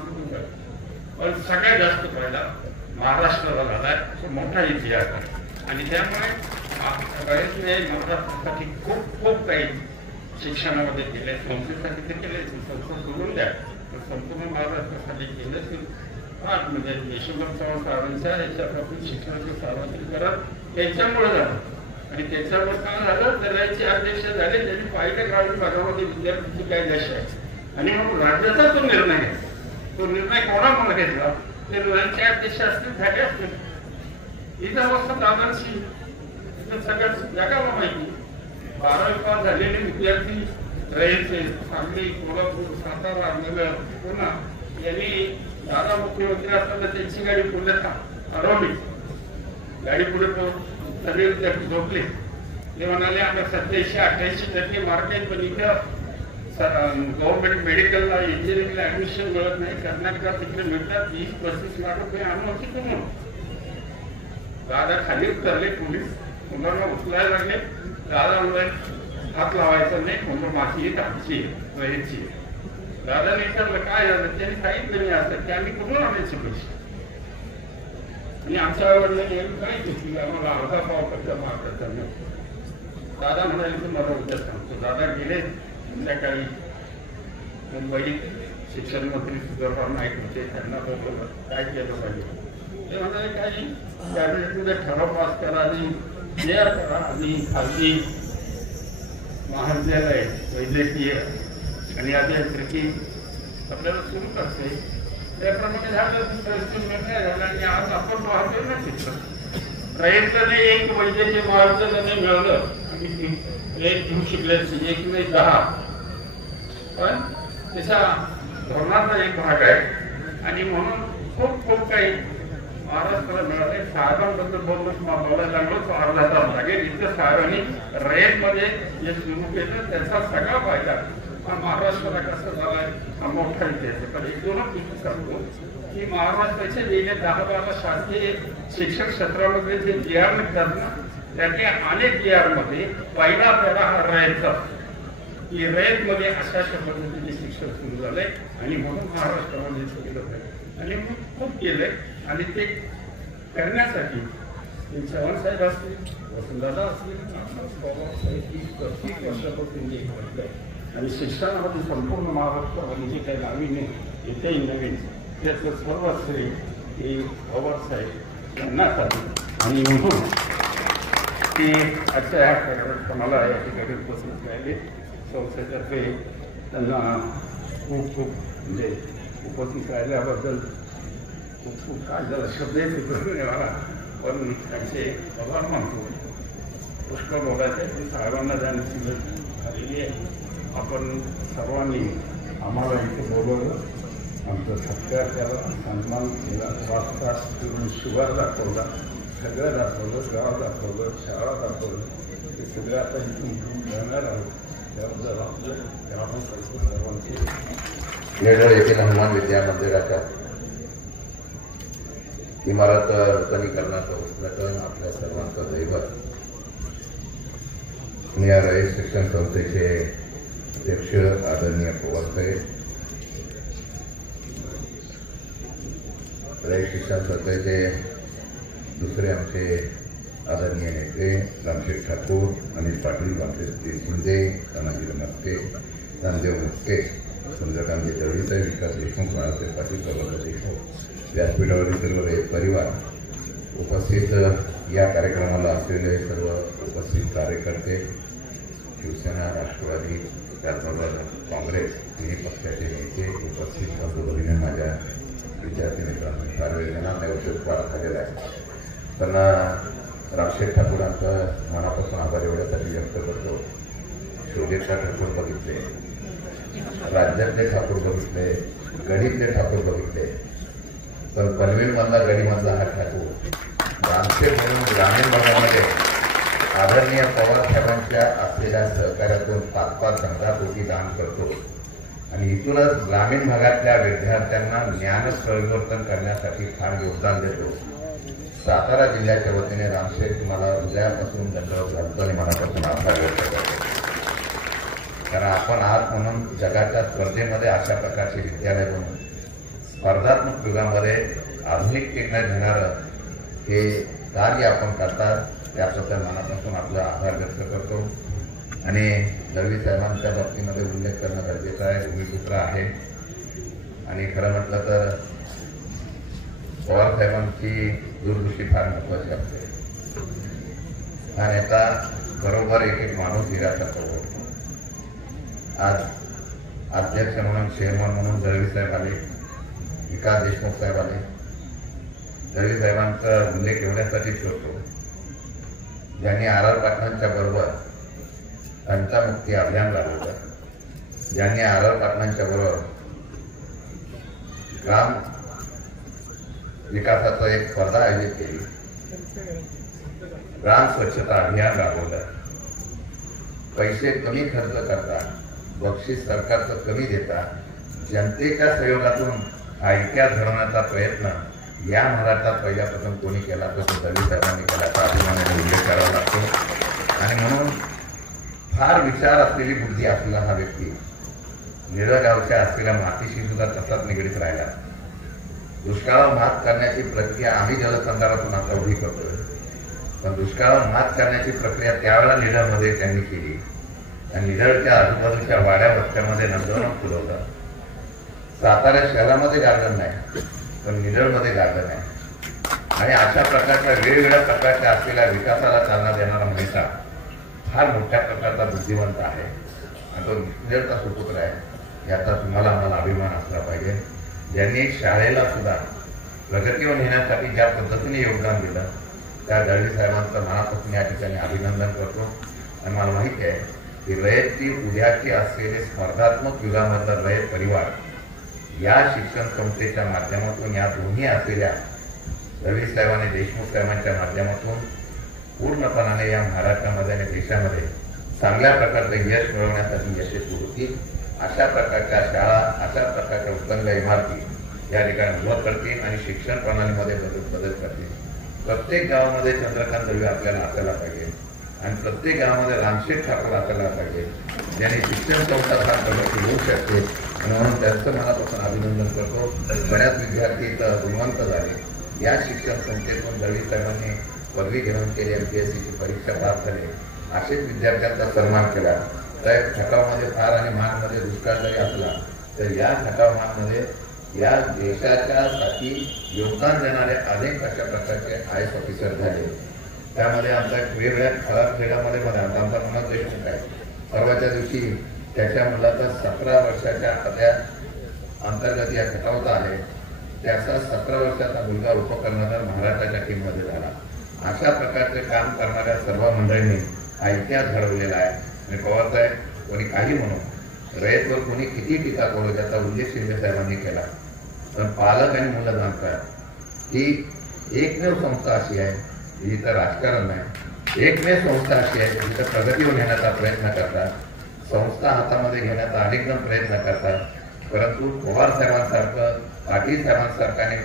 पण सगळ्यात जास्त फायदा महाराष्ट्राला झालाय. मोठा इतिहास आहे आणि त्यामुळे रयतने महाराष्ट्रासाठी खूप खूप काही शिक्षणामध्ये केले. संस्थेसाठी ते केले, संस्था सोडून द्या पण संपूर्ण महाराष्ट्रासाठी केलं की फार म्हणजे यशवंत चव्हाण साहेबांच्या याच्यात आपण शिक्षणाचं सार्वत्रिकरण त्यांच्यामुळे झालं. आणि त्याच्यामुळे काय झालं तर रयतचे अध्यक्ष झाले, त्यांनी पाहिलं ग्रामीण भागामध्ये विद्यार्थ्यांची काय दशा आहे आणि मग राज्याचा तो निर्णय आहे. तो निर्णय कोणामुळे घेतला ते रयतचे अध्यक्ष असतील झाले असतील. ही जर अवस्था दादांची सगळ्यात जगाला माहिती 12वी पास झालेले विद्यार्थी रयतचे सांगली कोल्हापूर सातारा नगर पुणा यांनी दादा मुख्यमंत्री असताना त्यांची गाडी पुण्यात हरवली. गाडी पुढे सगळे विद्यार्थी झोपले. ते म्हणाले आम्ही 87-88% मार्क आहेत पण इथं गव्हर्नमेंट मेडिकलला इंजिनिअरिंगला ऍडमिशन मिळत नाही. कर्नाटकात तिकडे मिळतात 20-25 लाख रुपये आणून म्हणून दादा खाली उतरले. पोलीस मुलांना उचलायला लागले. दादा म्हणजे हात लावायचा नाही म्हणून माझी आमची रयतची. दादाने विचारलं काय झालं त्यांनी सांगितलं नाही असं की आम्ही कुठून आणायचे पैसे आणि आमच्या आईवडिलांनी काय घेतली आम्हाला अर्धा पाव करता मार्गाचा नाही. दादा म्हणाले तुम्हाला उद्या सांगतो. दादा गेले संध्याकाळी मुंबईत शिक्षण मंत्री सुधीरराव नाईक होते त्यांना बोलवलं काय केलं पाहिजे. ते म्हणाले काही कॅबिनेटमध्ये ठराव पास करा आणि तयार करा आणि खाजगी महाविद्यालय वैद्यकीय आणि अभियांत्रिकी आपल्याला सुरू करते. त्याप्रमाणे झालं निर्णय झाला आणि आज आपण पाहतोय ना शिक्षण रयतला एक वैद्यकीय महाविद्यालय मिळालं आणि एक घेऊन शिकल्याची 1 नाही 10 पण त्याच्या धोरणाचा एक भाग आहे आणि म्हणून खूप खूप काही महाराष्ट्राला मिळाले. साहेबांबद्दल बोलायला लागलो तो अर्धा तास लागेल. इतकं साहेबांनी रयतमध्ये जे सुरू केलं त्याचा सगळा फायदा हा महाराष्ट्राला कसा झालाय हा मोठा इतिहास आहे. पण एक दोनच गोष्टी सांगतो की महाराष्ट्राचे गेले 10-12 शासकीय शिक्षण क्षेत्रामध्ये जे GR निघतात ना त्यातल्या अनेक GR मध्ये पहिला पेरा हा रयतचा की रयतमध्ये अशा पद्धतीने शिक्षण सुरू झालंय आणि म्हणून महाराष्ट्रामध्ये केलं पाहिजे आणि मग खूप केलंय. आणि ते करण्यासाठी चव्हाण साहेब असतील वसंतदादा असतील 30 वर्षापासून जे करतंय आणि शिक्षणामध्ये संपूर्ण महाराष्ट्रामध्ये जे काही नाविन्य येते नवीन त्याचं सर्व श्रेय हे पवार साहेब त्यांनासाठी आणि म्हणून की आजच्या या कार्यक्रमाला या ठिकाणी उपस्थित राहिले संस्थेतर्फे त्यांना खूप खूप म्हणजे उपस्थित राहिल्याबद्दल खूप खूप काय झालं शब्दही सुचवले मला, पण त्यांचे आभार मानतो. पुष्कळ बोलायचे पण साहेबांना जाण्याची वेळ आलेली आहे. आपण सर्वांनी आम्हाला इथे बोलवलं, आमचं सत्कार केला, सन्मान केला, वाचता फिरून शुगर दाखवला, सगळं दाखवलं, गाव दाखवलं, शाळा दाखवलं, ते सगळं आता इथून जाणार आहोत. त्याबद्दल आपलं सर्वांचे येडळ येथील हनुमान विद्या मंदिराच्या इमारत नूतनीकरणाचं उद्घाटन आपल्या सर्वांचं दैवत या रयत शिक्षण संस्थेचे अध्यक्ष आदरणीय पवारसाहेब, रयत शिक्षण संस्थेचे दुसरे आमचे आदरणीय नेते रामशेठ ठाकूर, अनिल पाटील, रामशेठ शिंदे, तानाजी मस्के, नामदेव मुस्के, चंद्रकांत दळवीसाहेब, विकास देशमुख, बाळासाहेब पाटील, प्रबंध देशमुख, व्यासपीठावरील सर्व रयत परिवार, उपस्थित या कार्यक्रमाला असलेले सर्व उपस्थित कार्यकर्ते, शिवसेना, राष्ट्रवादी, त्याचबरोबर काँग्रेस तिन्ही पक्षाचे नेते, उपस्थित बंधू-भगिनी, माझ्या विद्यार्थी मित्रांनो, सर्वजणांना नैवशोध पार झालेला आहे. त्यांना रामशेठ ठाकूरांचा मनापासून आभार एवढ्यासाठी व्यक्त करतो. शोधेचा ठाकूर बघितले, राज्यातले ठाकूर बघितले, गणितले ठाकूर बघितले, तर पनवेलमधला गडीमधला हा ठाकूर रामशेठ म्हणून ग्रामीण भागामध्ये आदरणीय पवार साहेबांच्या असलेल्या सहकार्यातून 5-5 कोटी दान करतो आणि इथूनच ग्रामीण भागातल्या विद्यार्थ्यांना ज्ञान परिवर्तन करण्यासाठी फार योगदान देतो. सातारा जिल्ह्याच्या वतीने रामशेठ तुम्हाला हृदयापासून दंडवत घालतो आणि मनापासून आभार व्यक्त करतो. कारण आपण आहात म्हणून जगाच्या स्पर्धेमध्ये अशा प्रकारचे विद्यालय बनवून स्पर्धात्मक युगामध्ये आधुनिकतेने घेणारं हे कार्य आपण करतात, त्याबद्दल मनापासून आपला आभार व्यक्त करतो. आणि दळवी साहेबांच्या बाबतीमध्ये उल्लेख करणं गरजेचं आहे. भूमिपुत्र आहे आणि खरं म्हटलं तर पवार साहेबांची दूरदृष्टी फार महत्वाची असते. हा नेता बरोबर एक माणूस हिराचा ओळखतो. आज अध्यक्ष म्हणून, चेअरमन म्हणून दळवी साहेब आले, विकास देशमुख साहेब आले. दळवी साहेबांचा उल्लेख एवढ्यासाठी करतो, ज्यांनी आर पाटलांच्या बरोबर टंचामुक्ती अभियान राबवलं, ज्यांनी आर पाटलांच्या बरोबर ग्राम विकासाचं एक स्पर्धा आयोजित केली, ग्राम स्वच्छता अभियान राबवलं, पैसे कमी खर्च करता, बक्षीस सरकारचं कमी देता, जनतेच्या सहयोगातून ऐक्यात घडवण्याचा प्रयत्न या महाराष्ट्रात पहिल्यापासून कोणी केला तर तो दळवी साहेबांनी केल्याचा अभिमानाने उल्लेख करावा लागतो. आणि म्हणून फार विचार असलेली बुद्धी असलेला हा व्यक्ती निळगावच्या असलेल्या मातीशी सुद्धा तसाच निगडीत राहिला. दुष्काळावर मात करण्याची प्रक्रिया आम्ही जलसंधारातून आता उभी करतोय, पण दुष्काळावर मात करण्याची प्रक्रिया त्यावेळेला निढळमध्ये त्यांनी केली आणि निढळच्या आजूबाजूच्या वाड्या वस्त्यामध्ये नंदवनं फुलवलं. सातारा शहरामध्ये गार्डन नाही, पण निढळमध्ये गार्डन आहे. आणि अशा प्रकारच्या वेगवेगळ्या प्रकारच्या असलेल्या विकासाला चालना देणारा नेता फार मोठ्या प्रकारचा बुद्धिवंत आहे आणि तो निढळचा सुपुत्र आहे, याचा तुम्हाला आम्हाला अभिमान असला पाहिजे. ज्यांनी शाळेला सुद्धा प्रगतीवर नेण्यासाठी ज्या पद्धतीने योगदान दिलं त्या दळवी साहेबांचं मनापासून या ठिकाणी अभिनंदन करतो. आणि मला माहिती आहे की रयतची उद्याची असलेले स्पर्धात्मक युगामधला रयत परिवार या शिक्षण संस्थेच्या माध्यमातून, या दोन्ही असलेल्या दळवी साहेब आणि देशमुख साहेबांच्या माध्यमातून पूर्णपणाने या महाराष्ट्रामध्ये आणि देशामध्ये चांगल्या प्रकारचं यश मिळवण्यासाठी यशस्वी होतील. अशा प्रकारच्या शाळा, अशा प्रकारच्या उत्तम इमारती या ठिकाणी उभं करतील आणि शिक्षण प्रणालीमध्ये बदल करतील. प्रत्येक गावामध्ये चंद्रकांत दळवी आपल्याला असायला पाहिजे आणि प्रत्येक गावामध्ये रामशेठ ठाकूर असायला पाहिजे, ज्यांनी शिक्षण संस्था प्रगती होऊ शकते. म्हणून त्यांचं मनापासून अभिनंदन करतो. बऱ्याच विद्यार्थी इथं गुणवंत झाले. या शिक्षण संस्थेतून दळवी साहेबांनी पदवी घेऊन केली, MPSCची परीक्षा पास झाली. असेच विद्यार्थ्यांचा सन्मान केला. तर खटावमध्ये फार आणि मानमध्ये दुष्काळ जरी असला तर या खटाव मानमध्ये या देशाच्यासाठी योगदान देणारे अनेक अशा प्रकारचे IAS ऑफिसर झाले. त्यामध्ये आमच्या वेगवेगळ्या खराब खेळामध्ये मला आमचा मनोज देशमुख आहे. परवाच्या दिवशी त्याच्या मुलाचा 17 वर्षाच्या पद्या अंतर्गत या खटावता आहे. त्याचा 17 वर्षाचा मुलगा उपकर्णधार महाराष्ट्राच्या टीममध्ये झाला. अशा प्रकारचे काम करणाऱ्या सर्व मंडळींनी हा इतिहास घडवलेला आहे. आणि पवारसाहेब कोणी काही म्हणून रयतवर कोणी किती टीका करू ज्याचा उल्लेख शिंदे साहेबांनी केला, पण पालक आणि मुलं जाणतात ही एकमेव संस्था अशी आहे जिथं राजकारण नाही, एकमेव संस्था अशी आहे जिथं प्रगतीवर नेण्याचा प्रयत्न करतात, संस्था हातामध्ये घेण्याचा अनेक जण प्रयत्न करतात. परंतु पवार साहेबांसारखं, पाटील साहेबांसारखं आणि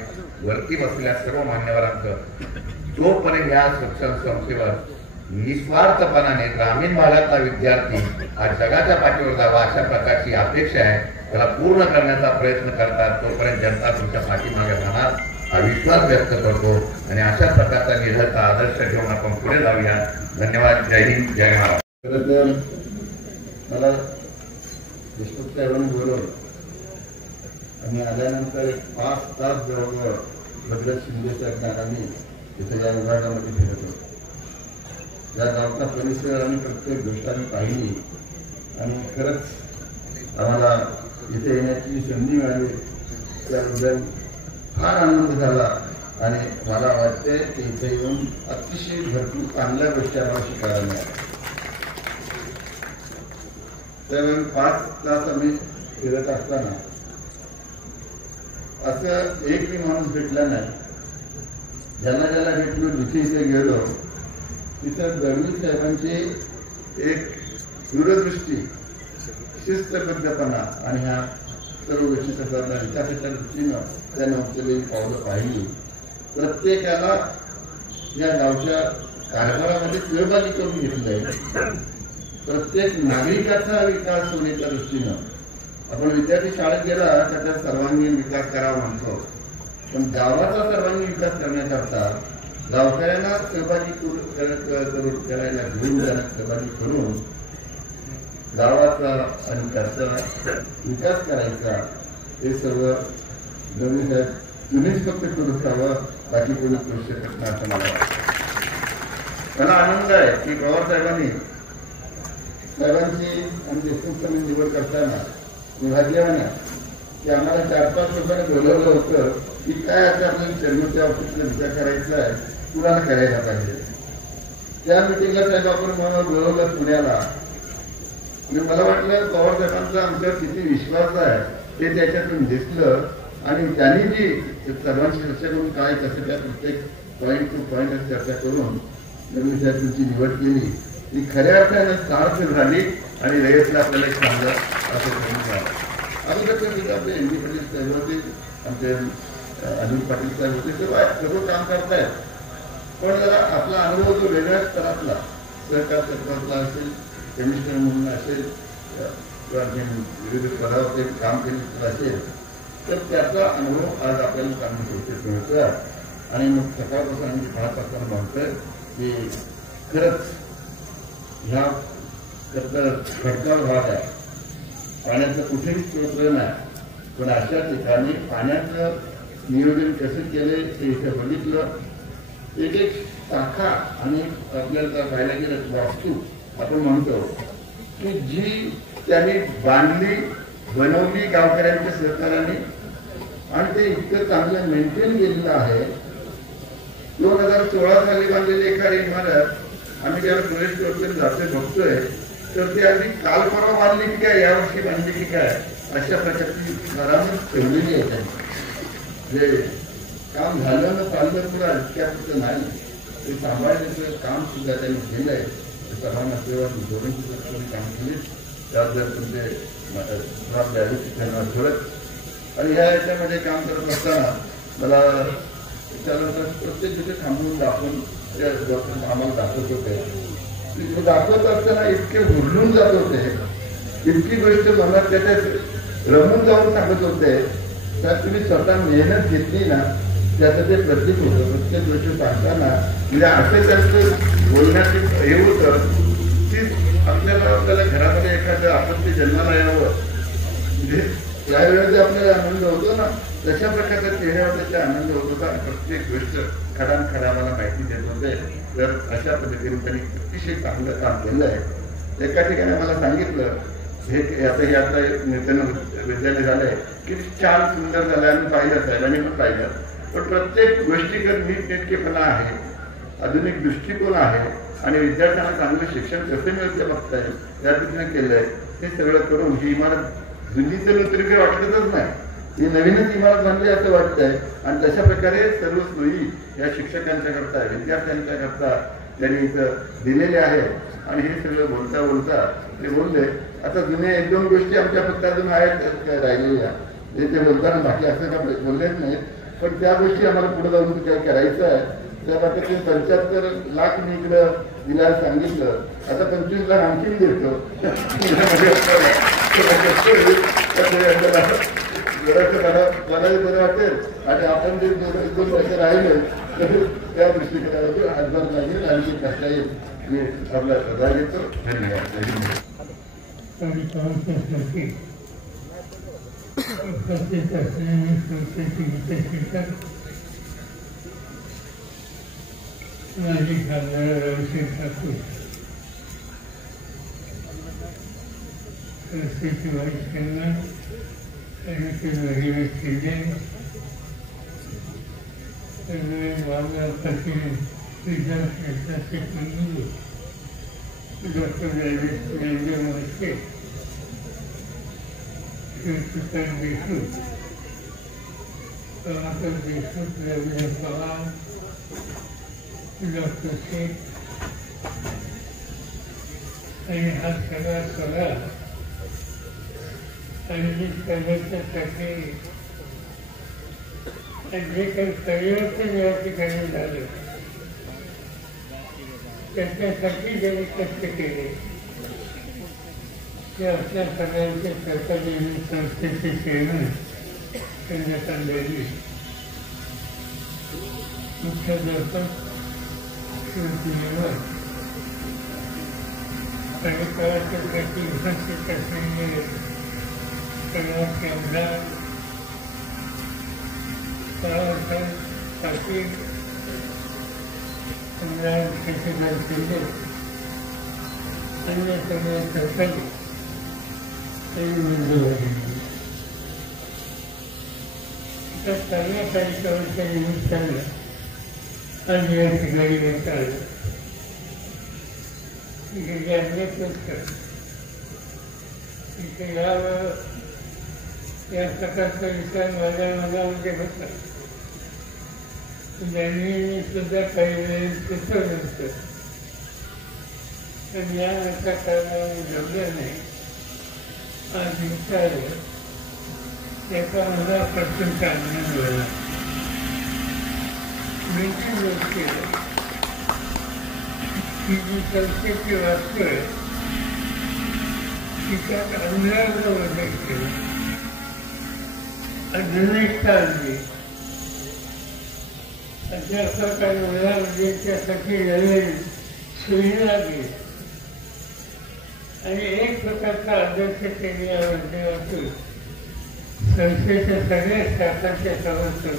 वरती बसलेल्या सर्व मान्यवरांचं जोपर्यंत या शिक्षण संस्थेवर निस्वार्थपणाने ग्रामीण भागातला विद्यार्थी हा जगाच्या पाठीवर जावा अशा प्रकारची अपेक्षा आहे, त्याला पूर्ण करण्याचा प्रयत्न करतात, तोपर्यंत जनता तुमच्या पाठीमागे राहणार हा विश्वास व्यक्त करतो. आणि अशा प्रकारचा निधीचा आदर्श घेऊन आपण पुढे जाऊया. धन्यवाद. जय हिंद, जय महाराष्ट्र. खरं तर मला देशमुख साहेबांनी बोलवलं आणि आल्यानंतर 5 तास जवळजवळ भद्रत शिंदे साहेबांनी तिथे या विभागामध्ये फिरत होतो. या गावचा परिसर आणि प्रत्येक गोष्ट आम्ही पाहिली आणि खरंच आम्हाला इथे येण्याची संधी मिळाली त्याबद्दल फार आनंद झाला. आणि मला वाटते की इथे येऊन अतिशय भरपूर चांगल्या गोष्टी आम्हाला शिकायला मिळाल्या. त्यावेळी 5 तास आम्ही फिरत असताना असं एकही माणूस भेटला नाही. ज्याला भेटलो जिथे इथे गेलो तिथं दळवी साहेबांची एक दूरदृष्टी, शिस्तबद्धपणा आणि ह्या सर्व गोष्टी करताना विकासाच्या दृष्टीनं त्यानं उचललेली पावलं पाहिली. प्रत्येकाला या गावच्या कारभारामध्ये सहभागी करून घेतलंय. प्रत्येक नागरिकाचा विकास होण्याच्या दृष्टीनं आपण विद्यार्थी शाळेत गेला तर त्या सर्वांगीण विकास करावा म्हणतो, पण गावाचा सर्वांगीण विकास करण्याकरता गावकऱ्यांना सहभागी करून करायला घेऊन जाण्यात सहभागी करून गावाचा आणि त्याचा विकास करायचा हे सर्व नवीन साहेब तुम्हीच फक्त करू हवं, बाकी कोणी करू शकत नाही असं मला वाटतं. मला आनंद आहे की पवार साहेबांनी साहेबांची आणि देशमुखांनी निवड करताना विभागीय की आम्हाला 4-5 लोकांनी बोलवलं होतं की काय आता आपल्याला चर्मच्या ऑफिसला विचार करायचा आहे, कुणाला करायला पाहिजे. त्या मिटिंगला साहेब आपण मला बोलवलं पुण्याला. आणि मला वाटलं पवार साहेबांचा आमच्यावर किती विश्वास आहे ते त्याच्यातून दिसलं. आणि त्यांनी जी सर्वांची चर्चा करून काय कसं त्या प्रत्येक पॉईंट टू पॉईंट चर्चा करून नवीन साहेब तुमची निवड केली ती खऱ्या अर्थानं सार्थ झाली आणि रयतला आपल्याला एक चांगलं असं करून झालं. अगोदर आपले एम डी पाटील साहेब होते, आमचे अनिल पाटील साहेब होते, तेव्हा सर्व काम करतायत. पण जरा आपला अनुभव जो वेगळ्या स्तरातला सहकार क्षेत्रातला असेल, कमिशनर म्हणून असेल किंवा विविध पदावर काम केलेलं असेल तर त्याचा अनुभव आज आपल्याला चांगली गोष्टी मिळतोय. आणि मग सकाळपासून आम्ही पाहत असताना म्हणतोय की खरंच ह्या खडकाळ भाग आहे, पाण्याचं कुठेही स्रोत नाही, पण अशा ठिकाणी पाण्याचं नियोजन कसं केलंय ते इथे बघितलं. एक शाखा आणि आपल्याला पाहायला गेलं वास्तू आपण म्हणतो की जी त्यांनी बांधली बनवली गावकऱ्यांच्या सहकार्याने आणि ते इतकं चांगलं मेंटेन केलेलं आहे. 2016 साली बांधलेली एखादी इमारत आम्ही ज्याला टुरिस्ट वगैरे जातोय बघतोय तर ती अगदी काल परवा बांधली की काय, यावर्षी बांधली की काय अशा प्रकारची घरामध्ये ठेवलेली आहे. त्यांनी जे काम झालं ना चाललं तुला इतक्यापुरतं नाही, ते सांभाळण्याचं काम सुद्धा त्यांनी केलंय. सर्वांना सेवा धोरण सुद्धा काम केले. त्यात जर तुमचे त्यांना ठेवत आणि या याच्यामध्ये काम करत असताना मला त्यानंतर प्रत्येक तिथे थांबवून दाखवून आम्हाला दाखवत होते. दाखवत असताना इतके हुरलून जात होते, इतकी गोष्ट मनात त्याच्यात रमून जाऊन सांगत होते. त्यात तुम्ही स्वतः मेहनत घेतली ना त्याचं ते प्रतीक होतं. प्रत्येक गोष्ट सांगताना म्हणजे असं त्यांचं बोलण्याचे हे होतं की आपल्याला घरामध्ये एखादं आपत्ती जन्माला यावं म्हणजे त्यावेळेला जे आपल्याला आनंद होतो ना तशा प्रकारचा चेहऱ्यावर त्याचा आनंद होत होता. प्रत्येक गोष्ट खडा मला माहिती देत होते. तर अशा पद्धतीने त्यांनी अतिशय चांगलं काम केलं आहे. एका ठिकाणी मला सांगितलं हे आता नूतन विद्यालय झालंय की छान सुंदर झालं आम्ही पाहिलं साहेबांनी पण पाहिलं. पण प्रत्येक गोष्टीकडे नीटनेटकेपणा आहे, आधुनिक दृष्टिकोन आहे आणि विद्यार्थ्यांना चांगलं शिक्षण कसं मिळतं बघताय त्या पद्धतीने केलंय. हे सगळं करून ही इमारत जुनीचं नूतन काही वाटतच नाही, ही नवीनच इमारत बांधली असं वाटतंय. आणि तशा प्रकारे सर्व सोयी या शिक्षकांच्या करता विद्यार्थ्यांच्या करता त्यांनी इथं दिलेले आहेत. आणि हे सगळं बोलता बोलता ते बोलले आता जुने 1-2 गोष्टी आमच्या फक्त अजून आहेत राहिलेल्या ते बोलताना बाकी असं का बोललेच नाहीत. पण त्या गोष्टी आम्हाला पुढे जाऊन काय करायचं आहे. त्या पद्धतीने 75 लाख मी इकडं दिल्याला सांगितलं. आता 25 लाख आणखी देतो मलाही बरं वाटेल. आणि आपण जे 2 पैसे राहिले तर त्या दृष्टीकडे हातभार लागेल आणखी करता येईल. मी आपला सदा घेतो. धन्यवाद. माझी खासदार रविशंकर ठाकूर, संस्थेचे व्हाईस चेअरमन रविराज शिंदे, विद्यार्थ्यांचे कुलगुरू डॉक्टर राजेंद्र मोर्चे, शिवप्रसाद देशमुख, कमलाकर देशमुख, रवींद्र पवार, डॉक्टर शेख आणि हा सगळा सोहळा आयोजित करण्यासाठी जे काही परिवर्तन या ठिकाणी झालं त्याच्यासाठी ज्यांनी कष्ट केले ते आपल्या सगळ्यांचे सरकारी संस्थेचे चेअरमन चंद्रकांत बेदी, मुख्याध्यापक आणि कलाकारांसाठी उपस्थित असलेले सर्वांचे आमदार पाटील, आमदार शशिकांत शिंदे, अन्य सगळे सहकारी आणि मंडळी त्या सर्व कार्यक्रमाच्या निमित्तानं आज या ठिकाणी येत आलं. गेले अनेक वर्ष इथे या प्रकारचा विचार माझ्या मनामध्ये होता. ज्यांनी सुद्धा काही वेळेस सुचवलं नव्हतं. पण या कारणाने जमलं नाही. आज विचारलं त्याचा मला प्रचंड आनंद झाला. मेंटेन गोष्टी ही जी संस्थेची वास्तू आहे तिच्यात अंधाराला बदल केला, अजूनही आणली. अध्यापक आणि मुलांच्यासाठी नवीन सुविधा दिली आणि एक प्रकारचा अध्यक्ष केलेल्या माध्यमातून संस्थेच्या सगळ्या शाखांच्या समर्थन.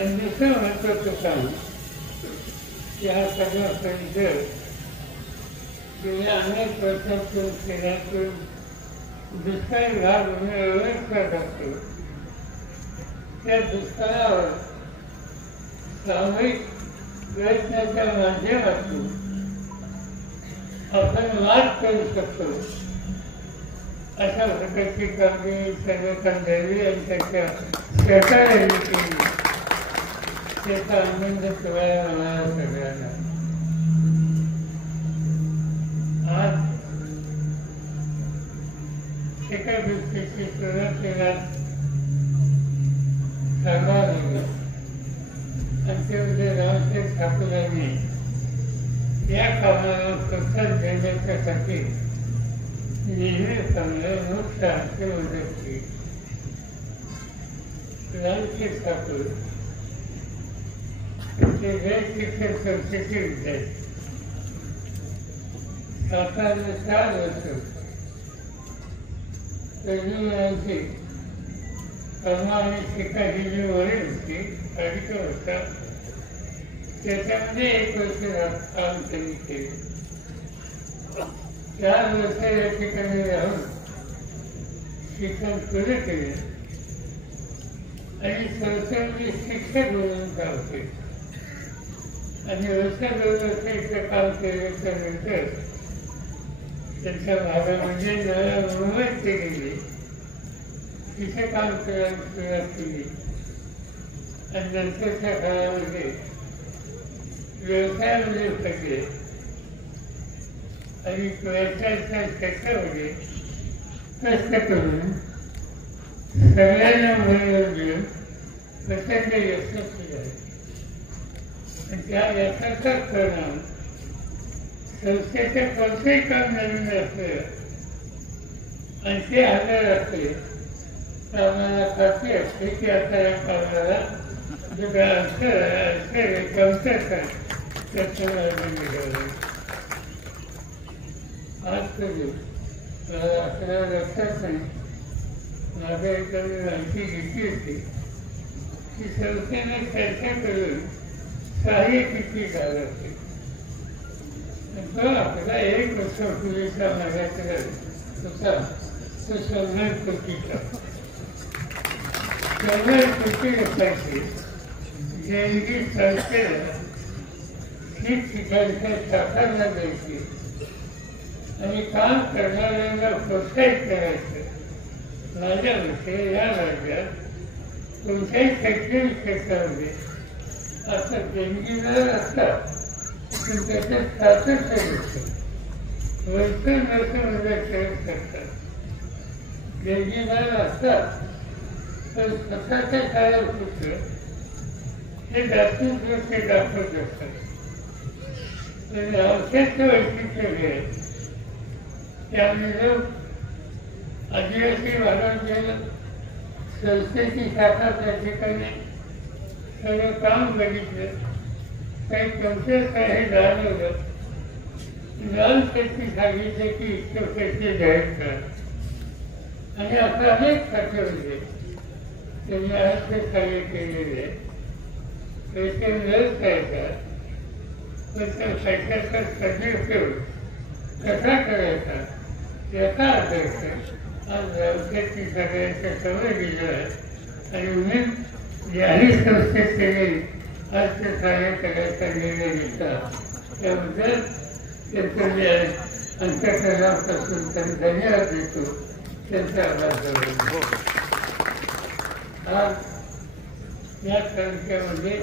आणि दुसरं महत्वाचं काम की हा सगळा परिसर गेल्या अनेक वर्षातून शहरातून दुष्काळी भाग करत असतो. त्या दुष्काळावर सामूहिक प्रयत्नाच्या माध्यमातून आपण मात करू शकतो अशा प्रकारची कामगिरी चंद्रकांत बेदी आणि त्याच्या सहकार्याने केली. त्याचा आनंद तुम्हाला मला सगळ्यांना. आज एका गोष्टीची सुरुवातीला सांगावं लागलं आणि ते म्हणजे रावसाहेब ठाकूरांनी या कामाला प्रोत्साहन देण्याच्यासाठी नेहमीप्रमाणे मुख्य आमचे मदत केली. रावसाहेब ठाकूर ते शिक्षण संस्थेचे विद्यार्थी. सातारा 4 वर्ष तरुणांची कर्म आणि शिकायची जी वडील होती अधिक होता त्याच्यामध्ये 1 वर्ष काम त्यांनी केले. 4 वर्ष या ठिकाणी राहून शिक्षण पुरे केले आणि संस्थेमध्ये शिक्षक म्हणून काम केले आणि वर्ष 2 वर्ष इथं काम केल्याच्या नंतर त्यांच्या भागामध्ये नव्या मुंबईत ते गेले. तिथे काम करायला सुरुवात केली आणि नंतरच्या काळामध्ये व्यवसायामध्ये पडले आणि व्यवसायाच्या क्षेत्रामध्ये कष्ट करून सगळ्यांना मनोरंजन देऊन प्रचंड यशस्वी झाले. आणि त्या यशाचा परिणाम संस्थेचे कोणतेही काम नवीन असलं आणि ते हजर असले तर आम्हाला खात्री असते की आता या कामाला जो काय अडचण कमतरता त्याचं मार्ग निघालं. आज तरी मला आपल्याला लक्षात नाही माझ्या एखादी माहिती घेतली होती की संस्थेने चर्चा करून सहाय्य किती झालं असेल. तो आपला 1 वर्षापूर्वीचा माझ्याकडे होता तो 100 कोटीचा 100 कोटी रुपयाची देणगी संस्थेला ठिकठिकाणच्या शाखांना द्यायची आणि काम करणाऱ्यांना प्रोत्साहित करायचं. माझ्या मते या राज्यात कोणत्याही शैक्षणिक क्षेत्रामध्ये असं देणगीदार असतात पण त्याच्यात सातत्य नसतं. वर्षण वर्षामध्ये खेळ करतात. देणगीदार असतात पण स्वतःच्या काळापुरतं हे जास्तीत जास्त दाखवत असतात. म्हणजे औषध वैशिष्ट्य हे त्यामुळे लोक आदिवासी भागात गेलं संस्थेची शाखा त्या ठिकाणी सगळं काम बघितलं काही कमतरता हे जाणवलं. जाऊन त्यांनी सांगितले की इतकं पैसे जाहीर करा आणि असं अनेक खाते होते त्यांनी अर्थ सहाय्य केलेले. पैसे मिळत राहायचा पण त्या पैशाचा सदुपयोग कसा करायचा याचा अभ्यास आज व्यवसायाची सगळ्यांच्या सवय दिलं आहे आणि उमेद ज्याही संस्थेत केली आज ते सहाय्य करायचा निर्णय घेतला. त्याबद्दल त्यांचं मी अंतःकरणापासून त्यांनी धन्यवाद देतो. त्यांचा आभार धन्यवाद. आज या तालुक्यामध्ये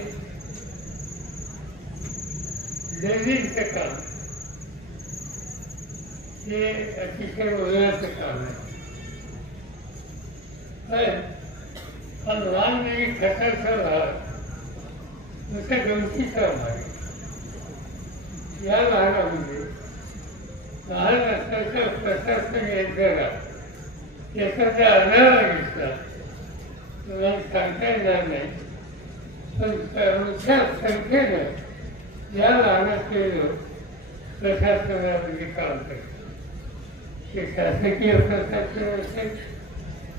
दैनिकचं काम हे अतिशय वजनाचं काम आहे. पण हा लहान आणि खताचा भाग नुसता गमतीचा भाग आहे. या भागामध्ये महाराष्ट्राच्या प्रशासन यंत्रणा याचा जर आढावा घेतला तुम्हाला सांगता येणार नाही. पण मोठ्या संख्येनं या भागातले लोक प्रशासनामध्ये काम करतात. ते शासकीय प्रशासन असेल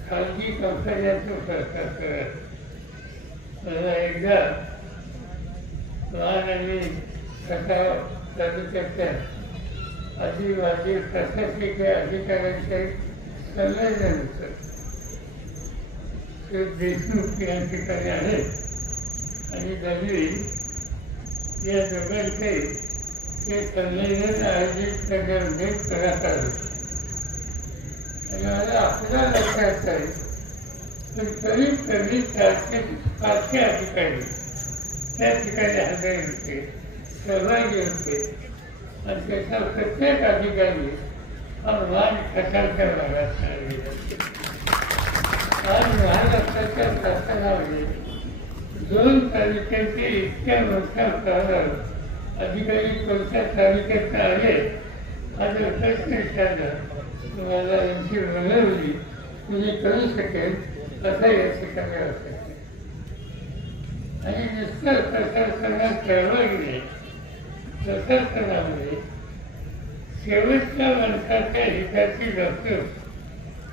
खाजगी कंपन्यांचं प्रशासन. मला एकदा लहान आणि खटाव तालुक्याच्या आदिवासी प्रशासकीय अधिकाऱ्यांचे संमेलन होतं. ते देशमुख या ठिकाणी आहेत आणि दरवी या दोघांचे ते संमेलन आयोजित करण्यामध्ये पुढाकार होते. आणि मला आपला लक्षात आहे पण कमीत कमी 400-500 अधिकारी त्या ठिकाणी हजर होते, सहभागी होते आणि त्याचा प्रत्येक अधिकारी हा महान खताच्या भागात आलेला आहे. आज महाराष्ट्राच्या शासनामध्ये 2 तालुक्यांचे इतक्या मोठ्या प्रमाणात अधिकारी कोणत्या तालुक्यात आले हा जर प्रश्न विचारला तुम्हाला यांची मनोवृत्ती कुणी करू शकेल असं या ठिकाणी असेल. आणि नुसतं प्रशासनात सहभागी प्रशासनामध्ये शेवटच्या माणसाच्या हिताची लक्ष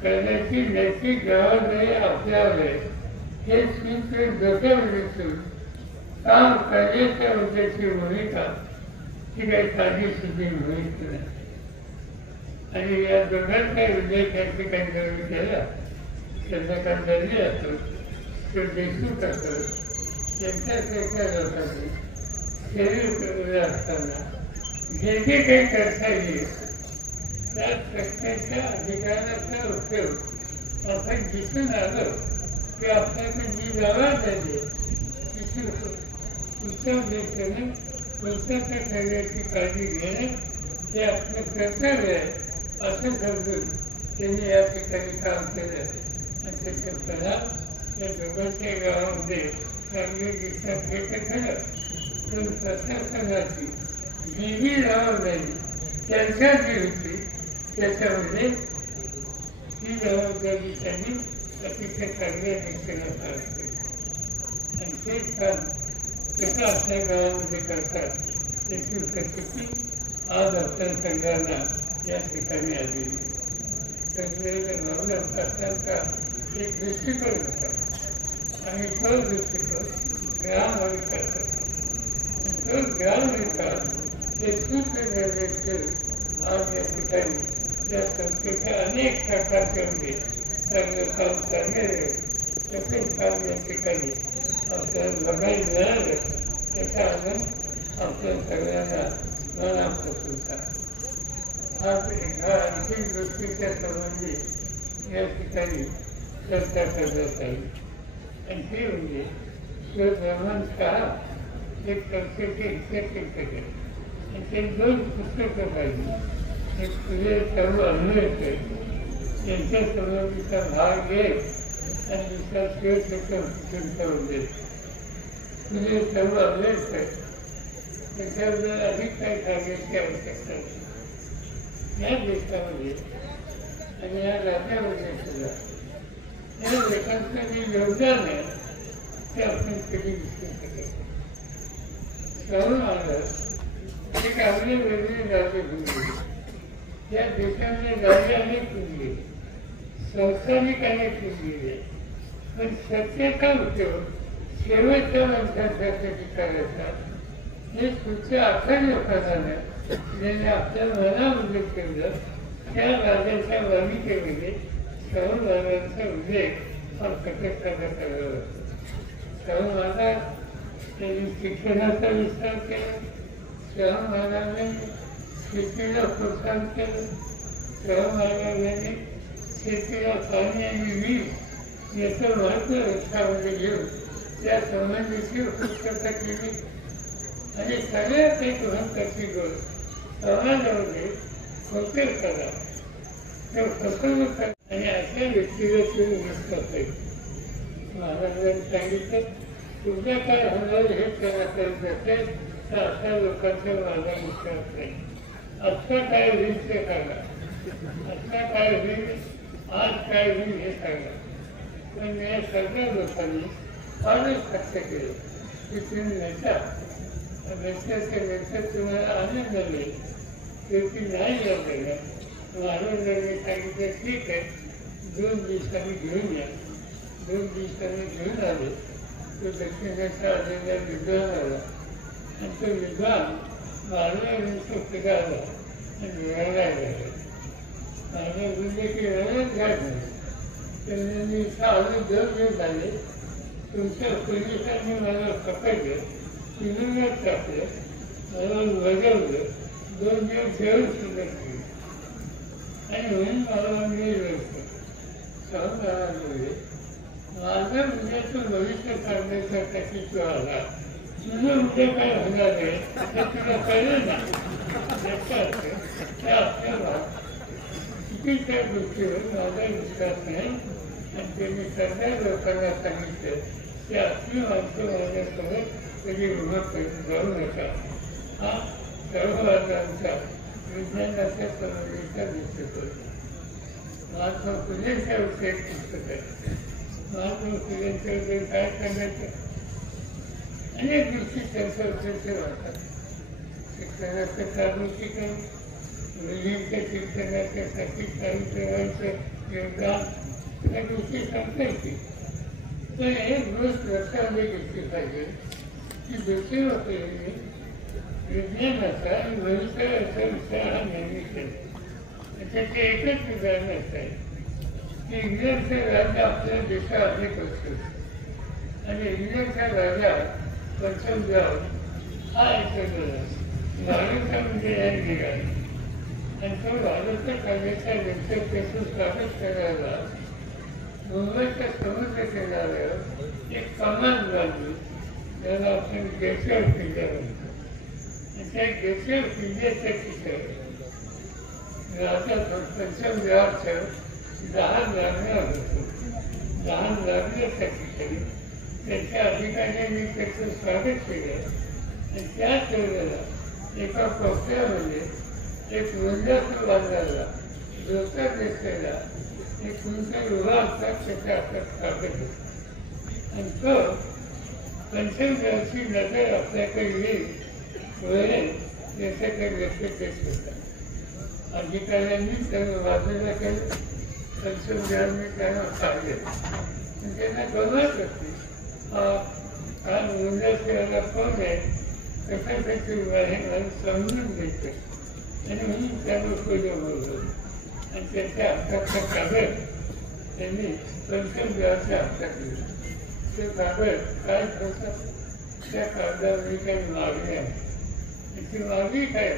करण्याची नैतिक जबाबदारी आपल्यावर आहे हे सूत्र डोक्यामध्ये ठेवून काम करण्याच्या उद्देशाची भूमिका ही काही साधी भूमिका नाही. आणि या दोघांचा उल्लेख या ठिकाणी जवळ केला चंद्रकांत दर्जी असतो तो देशमुख असतो यांच्यासारख्या लोकांनी शरीर असताना जे जे काही करता येईल त्या प्रत्येकाच्या अधिकाराचा उपयोग आपण दिसून आलो की आपल्याकडे जी जबाबदारी तिची उत्तम दिशेने पुस्तक करण्याची काळजी घेणं हे आपलं कर्तव्य आहे असं समजून त्यांनी या ठिकाणी काम केलं. आणि त्याचा परिणाम या दोघांच्या गावामध्ये चांगले दिसतात हे तर खरं, पण प्रशासनाची जी जी जबाबदारी त्यांच्याची होती त्याच्यामध्ये ही जबाबदारी त्यांनी अतिशय चांगल्या दिशेनं पार केली. आणि तेच काम कसं आपल्या गावामध्ये करतात त्याची प्रसिद्धी आज आपल्या संघांना या ठिकाणी आलेली. सगळ्यांचा एक दृष्टिकोन होता आणि तो दृष्टिकोन ग्राम विकासाचा. तो ग्राम विकास हे सूत्र आज या ठिकाणी त्या संस्थेच्या अनेक शाखांमध्ये चांगलं काम चाललेलं तसेच काम या ठिकाणी आपल्याला बघायला मिळालं त्याचा आनंद आपल्या सगळ्यांना मनापासून होता. हा आणखी गोष्टीच्या संबंधी या ठिकाणी चर्चा करण्यात आली. आणि ते म्हणजे ब्रह्मन साहेब एक संस्थेचे शिक्षक आहे आणि ते 2 पुस्तकं पाहिजे. एक तुझे सर्व अन्वय यांच्या संबंधीचा भाग घे आणि दुसरा शिवशक्तीचा उद्देश तुझे सर्व अन्वय त्याच्याबद्दल अधिक काही सांगण्याची आवश्यकता नाही. या देशामध्ये आणि या राज्यामध्ये सुद्धा या लोकांचं जे योगदान आहे ते आपण कधी विसरू शकत. शाहू महाराज एक आपले वेगळे राजे होऊन या देशामध्ये राजे अनेक होऊन गेले, संस्थानिक अनेक होऊन गेले, पण सत्तेचा उपयोग शेवटच्या माणसांसाठी करायचा हे सूत्र अख्या लोकांना नाही ज्यांनी आपल्या मनामध्ये केलं. त्या राजाच्या वाणिकेमध्ये शाहू महाराजांचा उल्लेख हा कथक करण्यात आलेला होता. शाहू महाराज त्यांनी शिक्षणाचा विस्तार केला, शाहू महाराजांनी शेतीला प्रोत्साहन केलं, शाहू महाराजांनी शेतीला पाणी आणि वीज याचं महत्त्व लक्षामध्ये घेऊन त्या संबंधीची पुस्तकं केली. आणि सगळ्यात एक महत्त्वाची गोष्ट समाजामध्ये फसवेल करा तर फसवणूक करा आणि अशा व्यक्तीला तुम्ही मुक्त पाहिजे. महाराजांनी सांगितलं तुमच्या काय होणार हे त्यांना करत असेल तर अशा लोकांचा माझा मुक्त नाही. आजचा काय होईल ते सांगा, आजचा काय होईल, आज काय होईल हे सांगा. पण या सगळ्या लोकांनी फारच खर्च केलं की तुम्ही नेता नंतर तुम्हाला आनंद मिळेल शेवटी नाही लागलेला. महाराजांनी सांगितलं ठीक आहे 2 दिवसांनी घेऊन या. 2 दिवसांनी घेऊन आले. तो दक्षिणेचा आलेला विद्वान आला आणि तो विद्वान महाराजांचा फिरायला आणि रडायला लागला. महाराज म्हणजे की रडत घ्या नाही. त्यांनी आम्ही 2 दिवस झाले तुमच्या पोलिसांनी मला पकडलं, तुरुंगात टाकलं, मला वगवलं, 2 दिवस जेवण सुद्धा केलं आणि म्हणून मला मिळलं होतं. शाहू महाराज माझं उद्याचं भविष्य काढण्यासाठी तो आला. तुझं उद्या काय होणार आहे हे तुला कळलं ना. याचा अर्थ त्या आपल्याला चुकीच्या गोष्टीवर माझा विश्वास नाही. आणि त्यांनी सगळ्या लोकांना सांगितलं की आपली माणसं माझ्यासोबत कधी उभं करून जाऊ नका. हा सर्ववादांचा विज्ञानाच्या संबंधीचा दृष्टिकोन. महात्मा फुलेंच्या विषयी एक पुस्तक आहे. महात्मा फुलेंच्या विषयी काय सांगायचं अनेक गोष्टी त्यांच्या विषयी वाटतात. शिक्षणाचं सार्वत्रिकरण, मुलींच्या शिक्षणाच्यासाठी काही ठेवायचं योगदान या गोष्टी सांगता येतील. तर एक गोष्ट लक्षामध्ये घेतली पाहिजे की दुसरीकडे विज्ञानाचा आणि व्यवसायाचा विचार हा नेहमी केला. त्याचे एकच उदाहरण असं आहे की इंग्लंडचे राजा आपल्या देशात असतो आणि इंग्लंडचा राजा प्रथम जाऊन हा ऐकवला भारता म्हणजे या निघाला आणि तो भारत कायद्याच्या लोकसभेचं स्वागत करायला मुंबईच्या समुद्र किनाऱ्यावर एक कमान बांधली त्याला आपण गेटवे ऑफ इंडिया म्हणतो. आणि त्या गेटवे ऑफ इंडियाच्या तिथे राजा पंचम देवाचं लहान लागणार होतो. लहान लागण्याच्या ठिकाणी त्याच्या अधिकाऱ्यांनी त्याचं स्वागत केलं आणि त्याच वेळेला एका कोपऱ्यामध्ये एक वंजाचं बांधायला डोक्यात दिसलेला एक कोणता उभा असतात त्याच्या हातात कागद होता आणि तो पंचम देवाची नजर आपल्याकडे येईल वळेल याच्याकडे लक्ष देत होता. अधिकाऱ्यांनी त्याला बाजूला केलं. पंचमदेवांनी त्यांना सांगितलं आणि त्यांना गमत होती हा मुंजाला कोण आहे कसं त्याची मला समजून घेते आणि म्हणून त्याला पुढं बोलवलं आणि त्याच्या हाताचा कागद त्यांनी पंचमदेवाच्या हातात दिला. ते कागद काय करतात त्या कागदावरती काही मागणी आहे. त्याची मागणी काय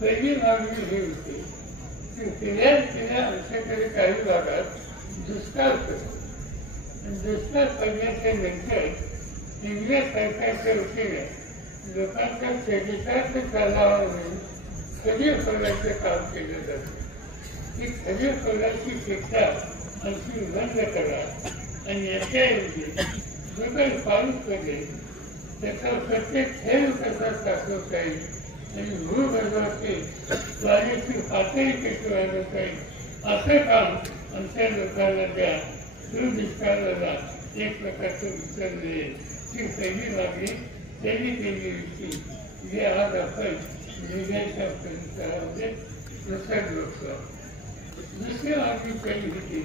पहिली मागणी ही होती की तिला आमच्याकडे काही भागात दुष्काळ पडतो आणि दुष्काळ पडण्याच्या नंतर इंग्रज सरकारच्या वतीने लोकांच्या शेतीचा कालावधी खरीप फळाचं काम केलं जातं. ही खरीप फळाची शिक्षा आणखी बंद करा आणि याच्याऐवजी जो काही पाऊस पडेल त्याचा प्रत्येक थेंब कसा साचवता येईल आणि भूगर्भाची पाण्याची पातळी कशी वाढवता येईल असं काम आमच्या लोकांना द्या. दुष्काळाला एक प्रकारचं उत्तर मिळेल ही पहिली मागणी त्यांनी केली होती जी आज आपण निर्णयाच्या परिसरामध्ये प्रसार करतो. दुसरी मागणी केली होती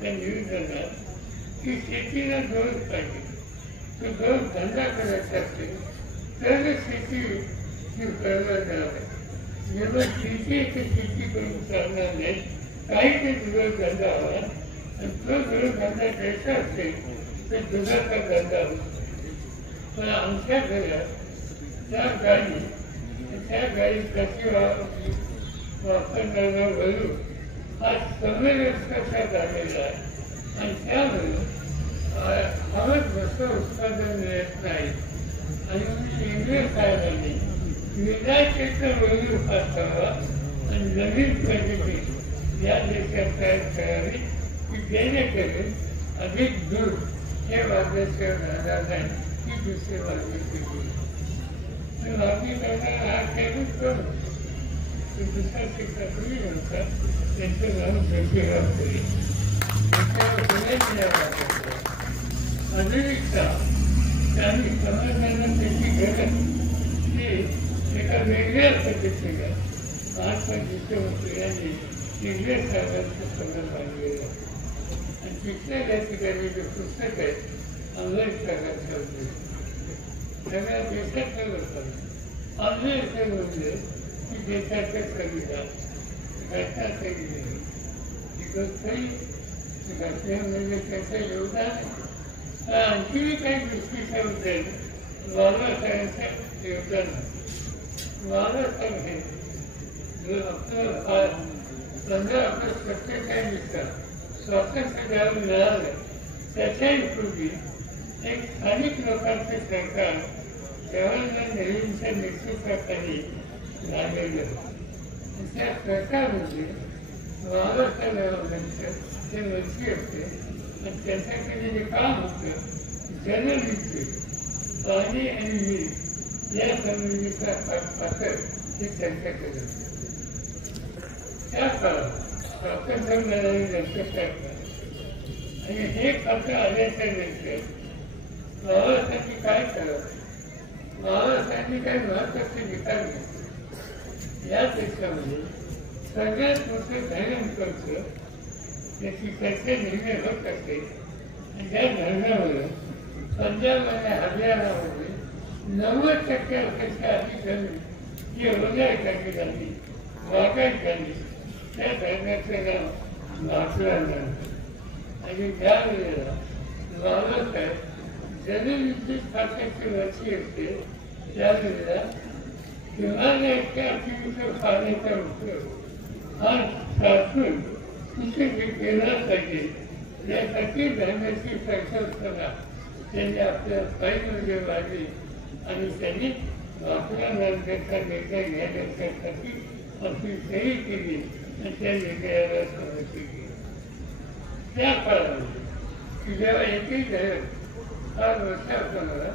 त्या निवेदनात की शेतीला जोड पाहिजे. तो जोड धंदा करायचा असेल तरच शेती ही परवडणार आहे. जेव्हा शेती करून चालणार नाही काहीतरी जोडधंदा हवा आणि तो जोडधंदा द्यायचा असेल तर दुधाचा धंदा होतो. पण आमच्या घरात त्या गाई कशी वापरणारा वळू हा समरस्कचा झालेला आहे आणि त्यामुळे हवंच बसं उत्पादन मिळत नाही आणि इंग्रज साहेबांनी विनायकेचं वळू असावा आणि नवीन पद्धती या देशात तयार करावी की जेणेकरून अधिक दूध हे वाद्याशिवाय राहणार नाही ही दुसरी मागणी केली. मागणी करणारा हा खेळूच करू दुसरा शिक्षा तुम्ही म्हणतात त्यांचं नाव जोशीराव करी अजूनचा त्यांनी समाजाला त्याची गरज ती एका वेगळ्या पद्धतीने महात्मा ज्योतिबा यांनी इंग्रज साहेबांचं सगळं मांडलेलं आणि तिथल्या त्या ठिकाणी जे पुस्तक आहे आंबेडकरांचं ठेवले सगळ्या देशातल्या लोकांना आंबेडकर म्हणजे की देशाच्या कविता घटनाचं लिहिणे काही घटनेमध्ये त्याचं योगदान आणखी काही गोष्टीच्याबद्दल बाबासाहेबांचं योगदान बाबासाहेब हे जो आपलं 15 ऑगस्ट 47चा स्वातंत्र्य ज्यावेळी मिळालं त्याच्याही पूर्वी एक स्थानिक लोकांचे सरकार जवाहरलाल नेहरूंच्या नेतृत्वाखाली झालेलं त्या सरकारमध्ये बाबासाहेबांचं ते मंत्री होते आणि त्यांच्याकडे जे काम होतं जलविद्युत पाणी आणि वीज या संबंधीचा पातळ हे त्यांच्याकडे होते. त्या काळात स्वातंत्र्य मिळाल्यानंतर सरकार आणि हे खातं आल्याच्या नंतर बाबासाहेबांनी काय करावं बाबासाहेबांनी काही महत्वाचे विचार घेतले. या देशामध्ये सगळ्यात मोठं धैर्य करतं त्याची चर्चा नेहमी होत असते. आणि त्या धरणावरून पंजाबमध्ये हरियाणामध्ये 90%पेक्षा अधिक जमीन जी ओल्यासाठी झाली, बागायत झाली, त्या धरणाचं नाव नाथुराम. आणि त्यावेळेला बाबासाहेब जलविद्युत खात्याची वरची असते त्यावेळेला हिमालयाच्या अतिरिक्त पाण्याचा उपयोग हा साठून कुठे केला पाहिजे यासाठी धरणाची संकल्पना त्यांनी आपल्या फाईलमध्ये वाढली आणि त्यांनी नाथुरामचा निर्णय घेण्यासाठी आपली सही केली आणि त्या निर्णयाला संमती केली. त्या काळामध्ये जेव्हा एकही धरण 5 वर्षापूर्वी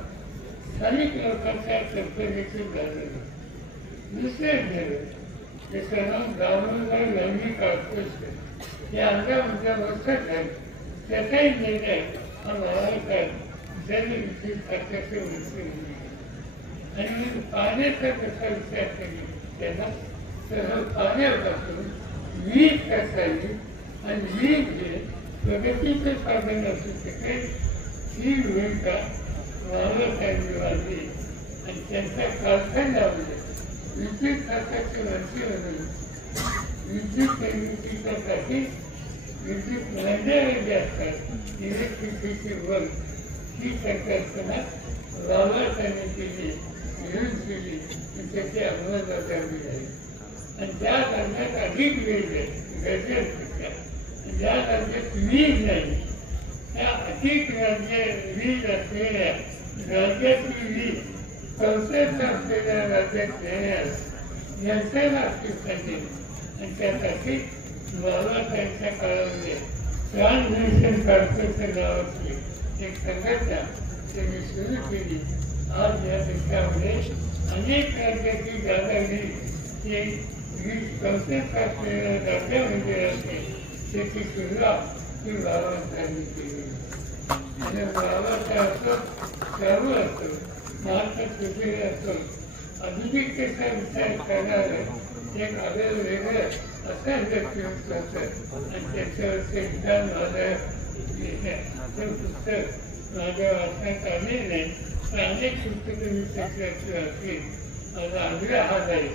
स्थानिक लोकांच्या कल्पनेतून झालेलं दुसरे धरण जसं नाव दामोदर लैंगिक आत्महत्या या अंगामध्ये वर्षात झाले त्याचाही निर्णय हा महाराष्ट्रात जलविद्युत खात्याचे वरती आणि पाण्याचा कसा विचार केला त्यांना तर पाण्यापासून वीज कसावी आणि वीज हे प्रगतीचे साधन असू शकेल ही भूमिका महाराष्ट्रांनी वाढली. आणि त्यांच्या कारखान्यामध्ये विद्युत खात्याचे मंत्री म्हणून विद्युत निर्मितीसाठी विद्युत भांड्यावर जे असतात इलेक्ट्रिसिटी वर्क ही संकल्पना बाबासाहेबांनी केली, घेऊन केली आणि त्याची अंमलबजावणी झाली. आणि ज्या राज्यात अधिक वीज आहे गरजेपेक्षा ज्या राज्यात वीज नाही त्या अधिक राज्य वीज असलेल्या राज्याची वीज संसद असलेल्या राज्यात देण्यास यंत्रणा असली पाहिजे. आणि त्यासाठी बाबासाहेबांच्या काळामध्ये ट्रान्समिशन कॉर्पोरेशन नावाची एक संघटना त्यांनी सुरू केली. आज या देशामध्ये अनेक राज्याची जागा ही संसद असलेल्या राज्यामध्ये असते त्याची सुरुवात ही बाबासाहेबांनी केली. आणि बाबासाहेब सर्व असतो महाराष्ट्रात कुठे असतो आधुनिकतेचा विचार करणारं एक आपल्याला वेगळं असं व्यक्तिमत्व होतं. आणि त्याच्यावरचे विधान माझं पुस्तक माझ्या वाचण्यात आले नाही तर अनेक पुस्तकं मी त्याच्यावरती वाचली. माझा आग्रह हा आहे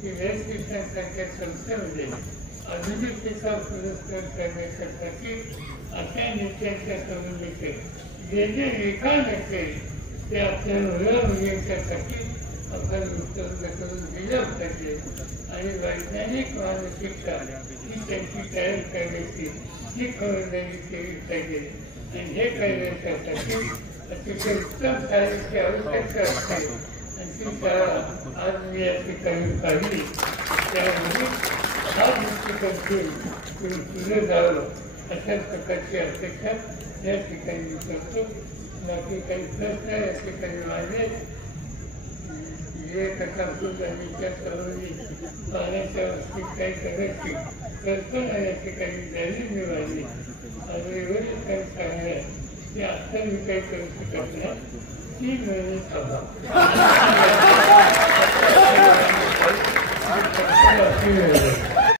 की वेस्टसारख्या संस्थेमध्ये आधुनिकतेचा पुरस्कार करण्यासाठी अशा नेत्यांच्या संबंधीचे जे जे लिखाण असेल ते आपल्याला मुलामुलींच्यासाठी आपण उपलब्ध करून दिलं पाहिजे. आणि वैज्ञानिक मानसिकता ही त्यांची तयार करण्याची ही खबरदारी केली पाहिजे. आणि हे करण्यासाठी अतिशय उत्तम कार्याची आवश्यकता असते. आणि ती शाळा आज मी या ठिकाणी पाहिली त्यामुळे हा दृष्टिकोन ठेवून पुढे जावं अशा प्रकारची अपेक्षा या ठिकाणी करतो. बाकी काही प्रश्न या ठिकाणी माझे जे कथापूर आणि त्या सर्वांनी पाण्याच्या बाबतीत काही करायची कल्पना या ठिकाणी द्यायला मिळाली. आणि एवढंच काही सांगणं की आत्ता मी काही करू शकत नाही. 3 महिने थांबा.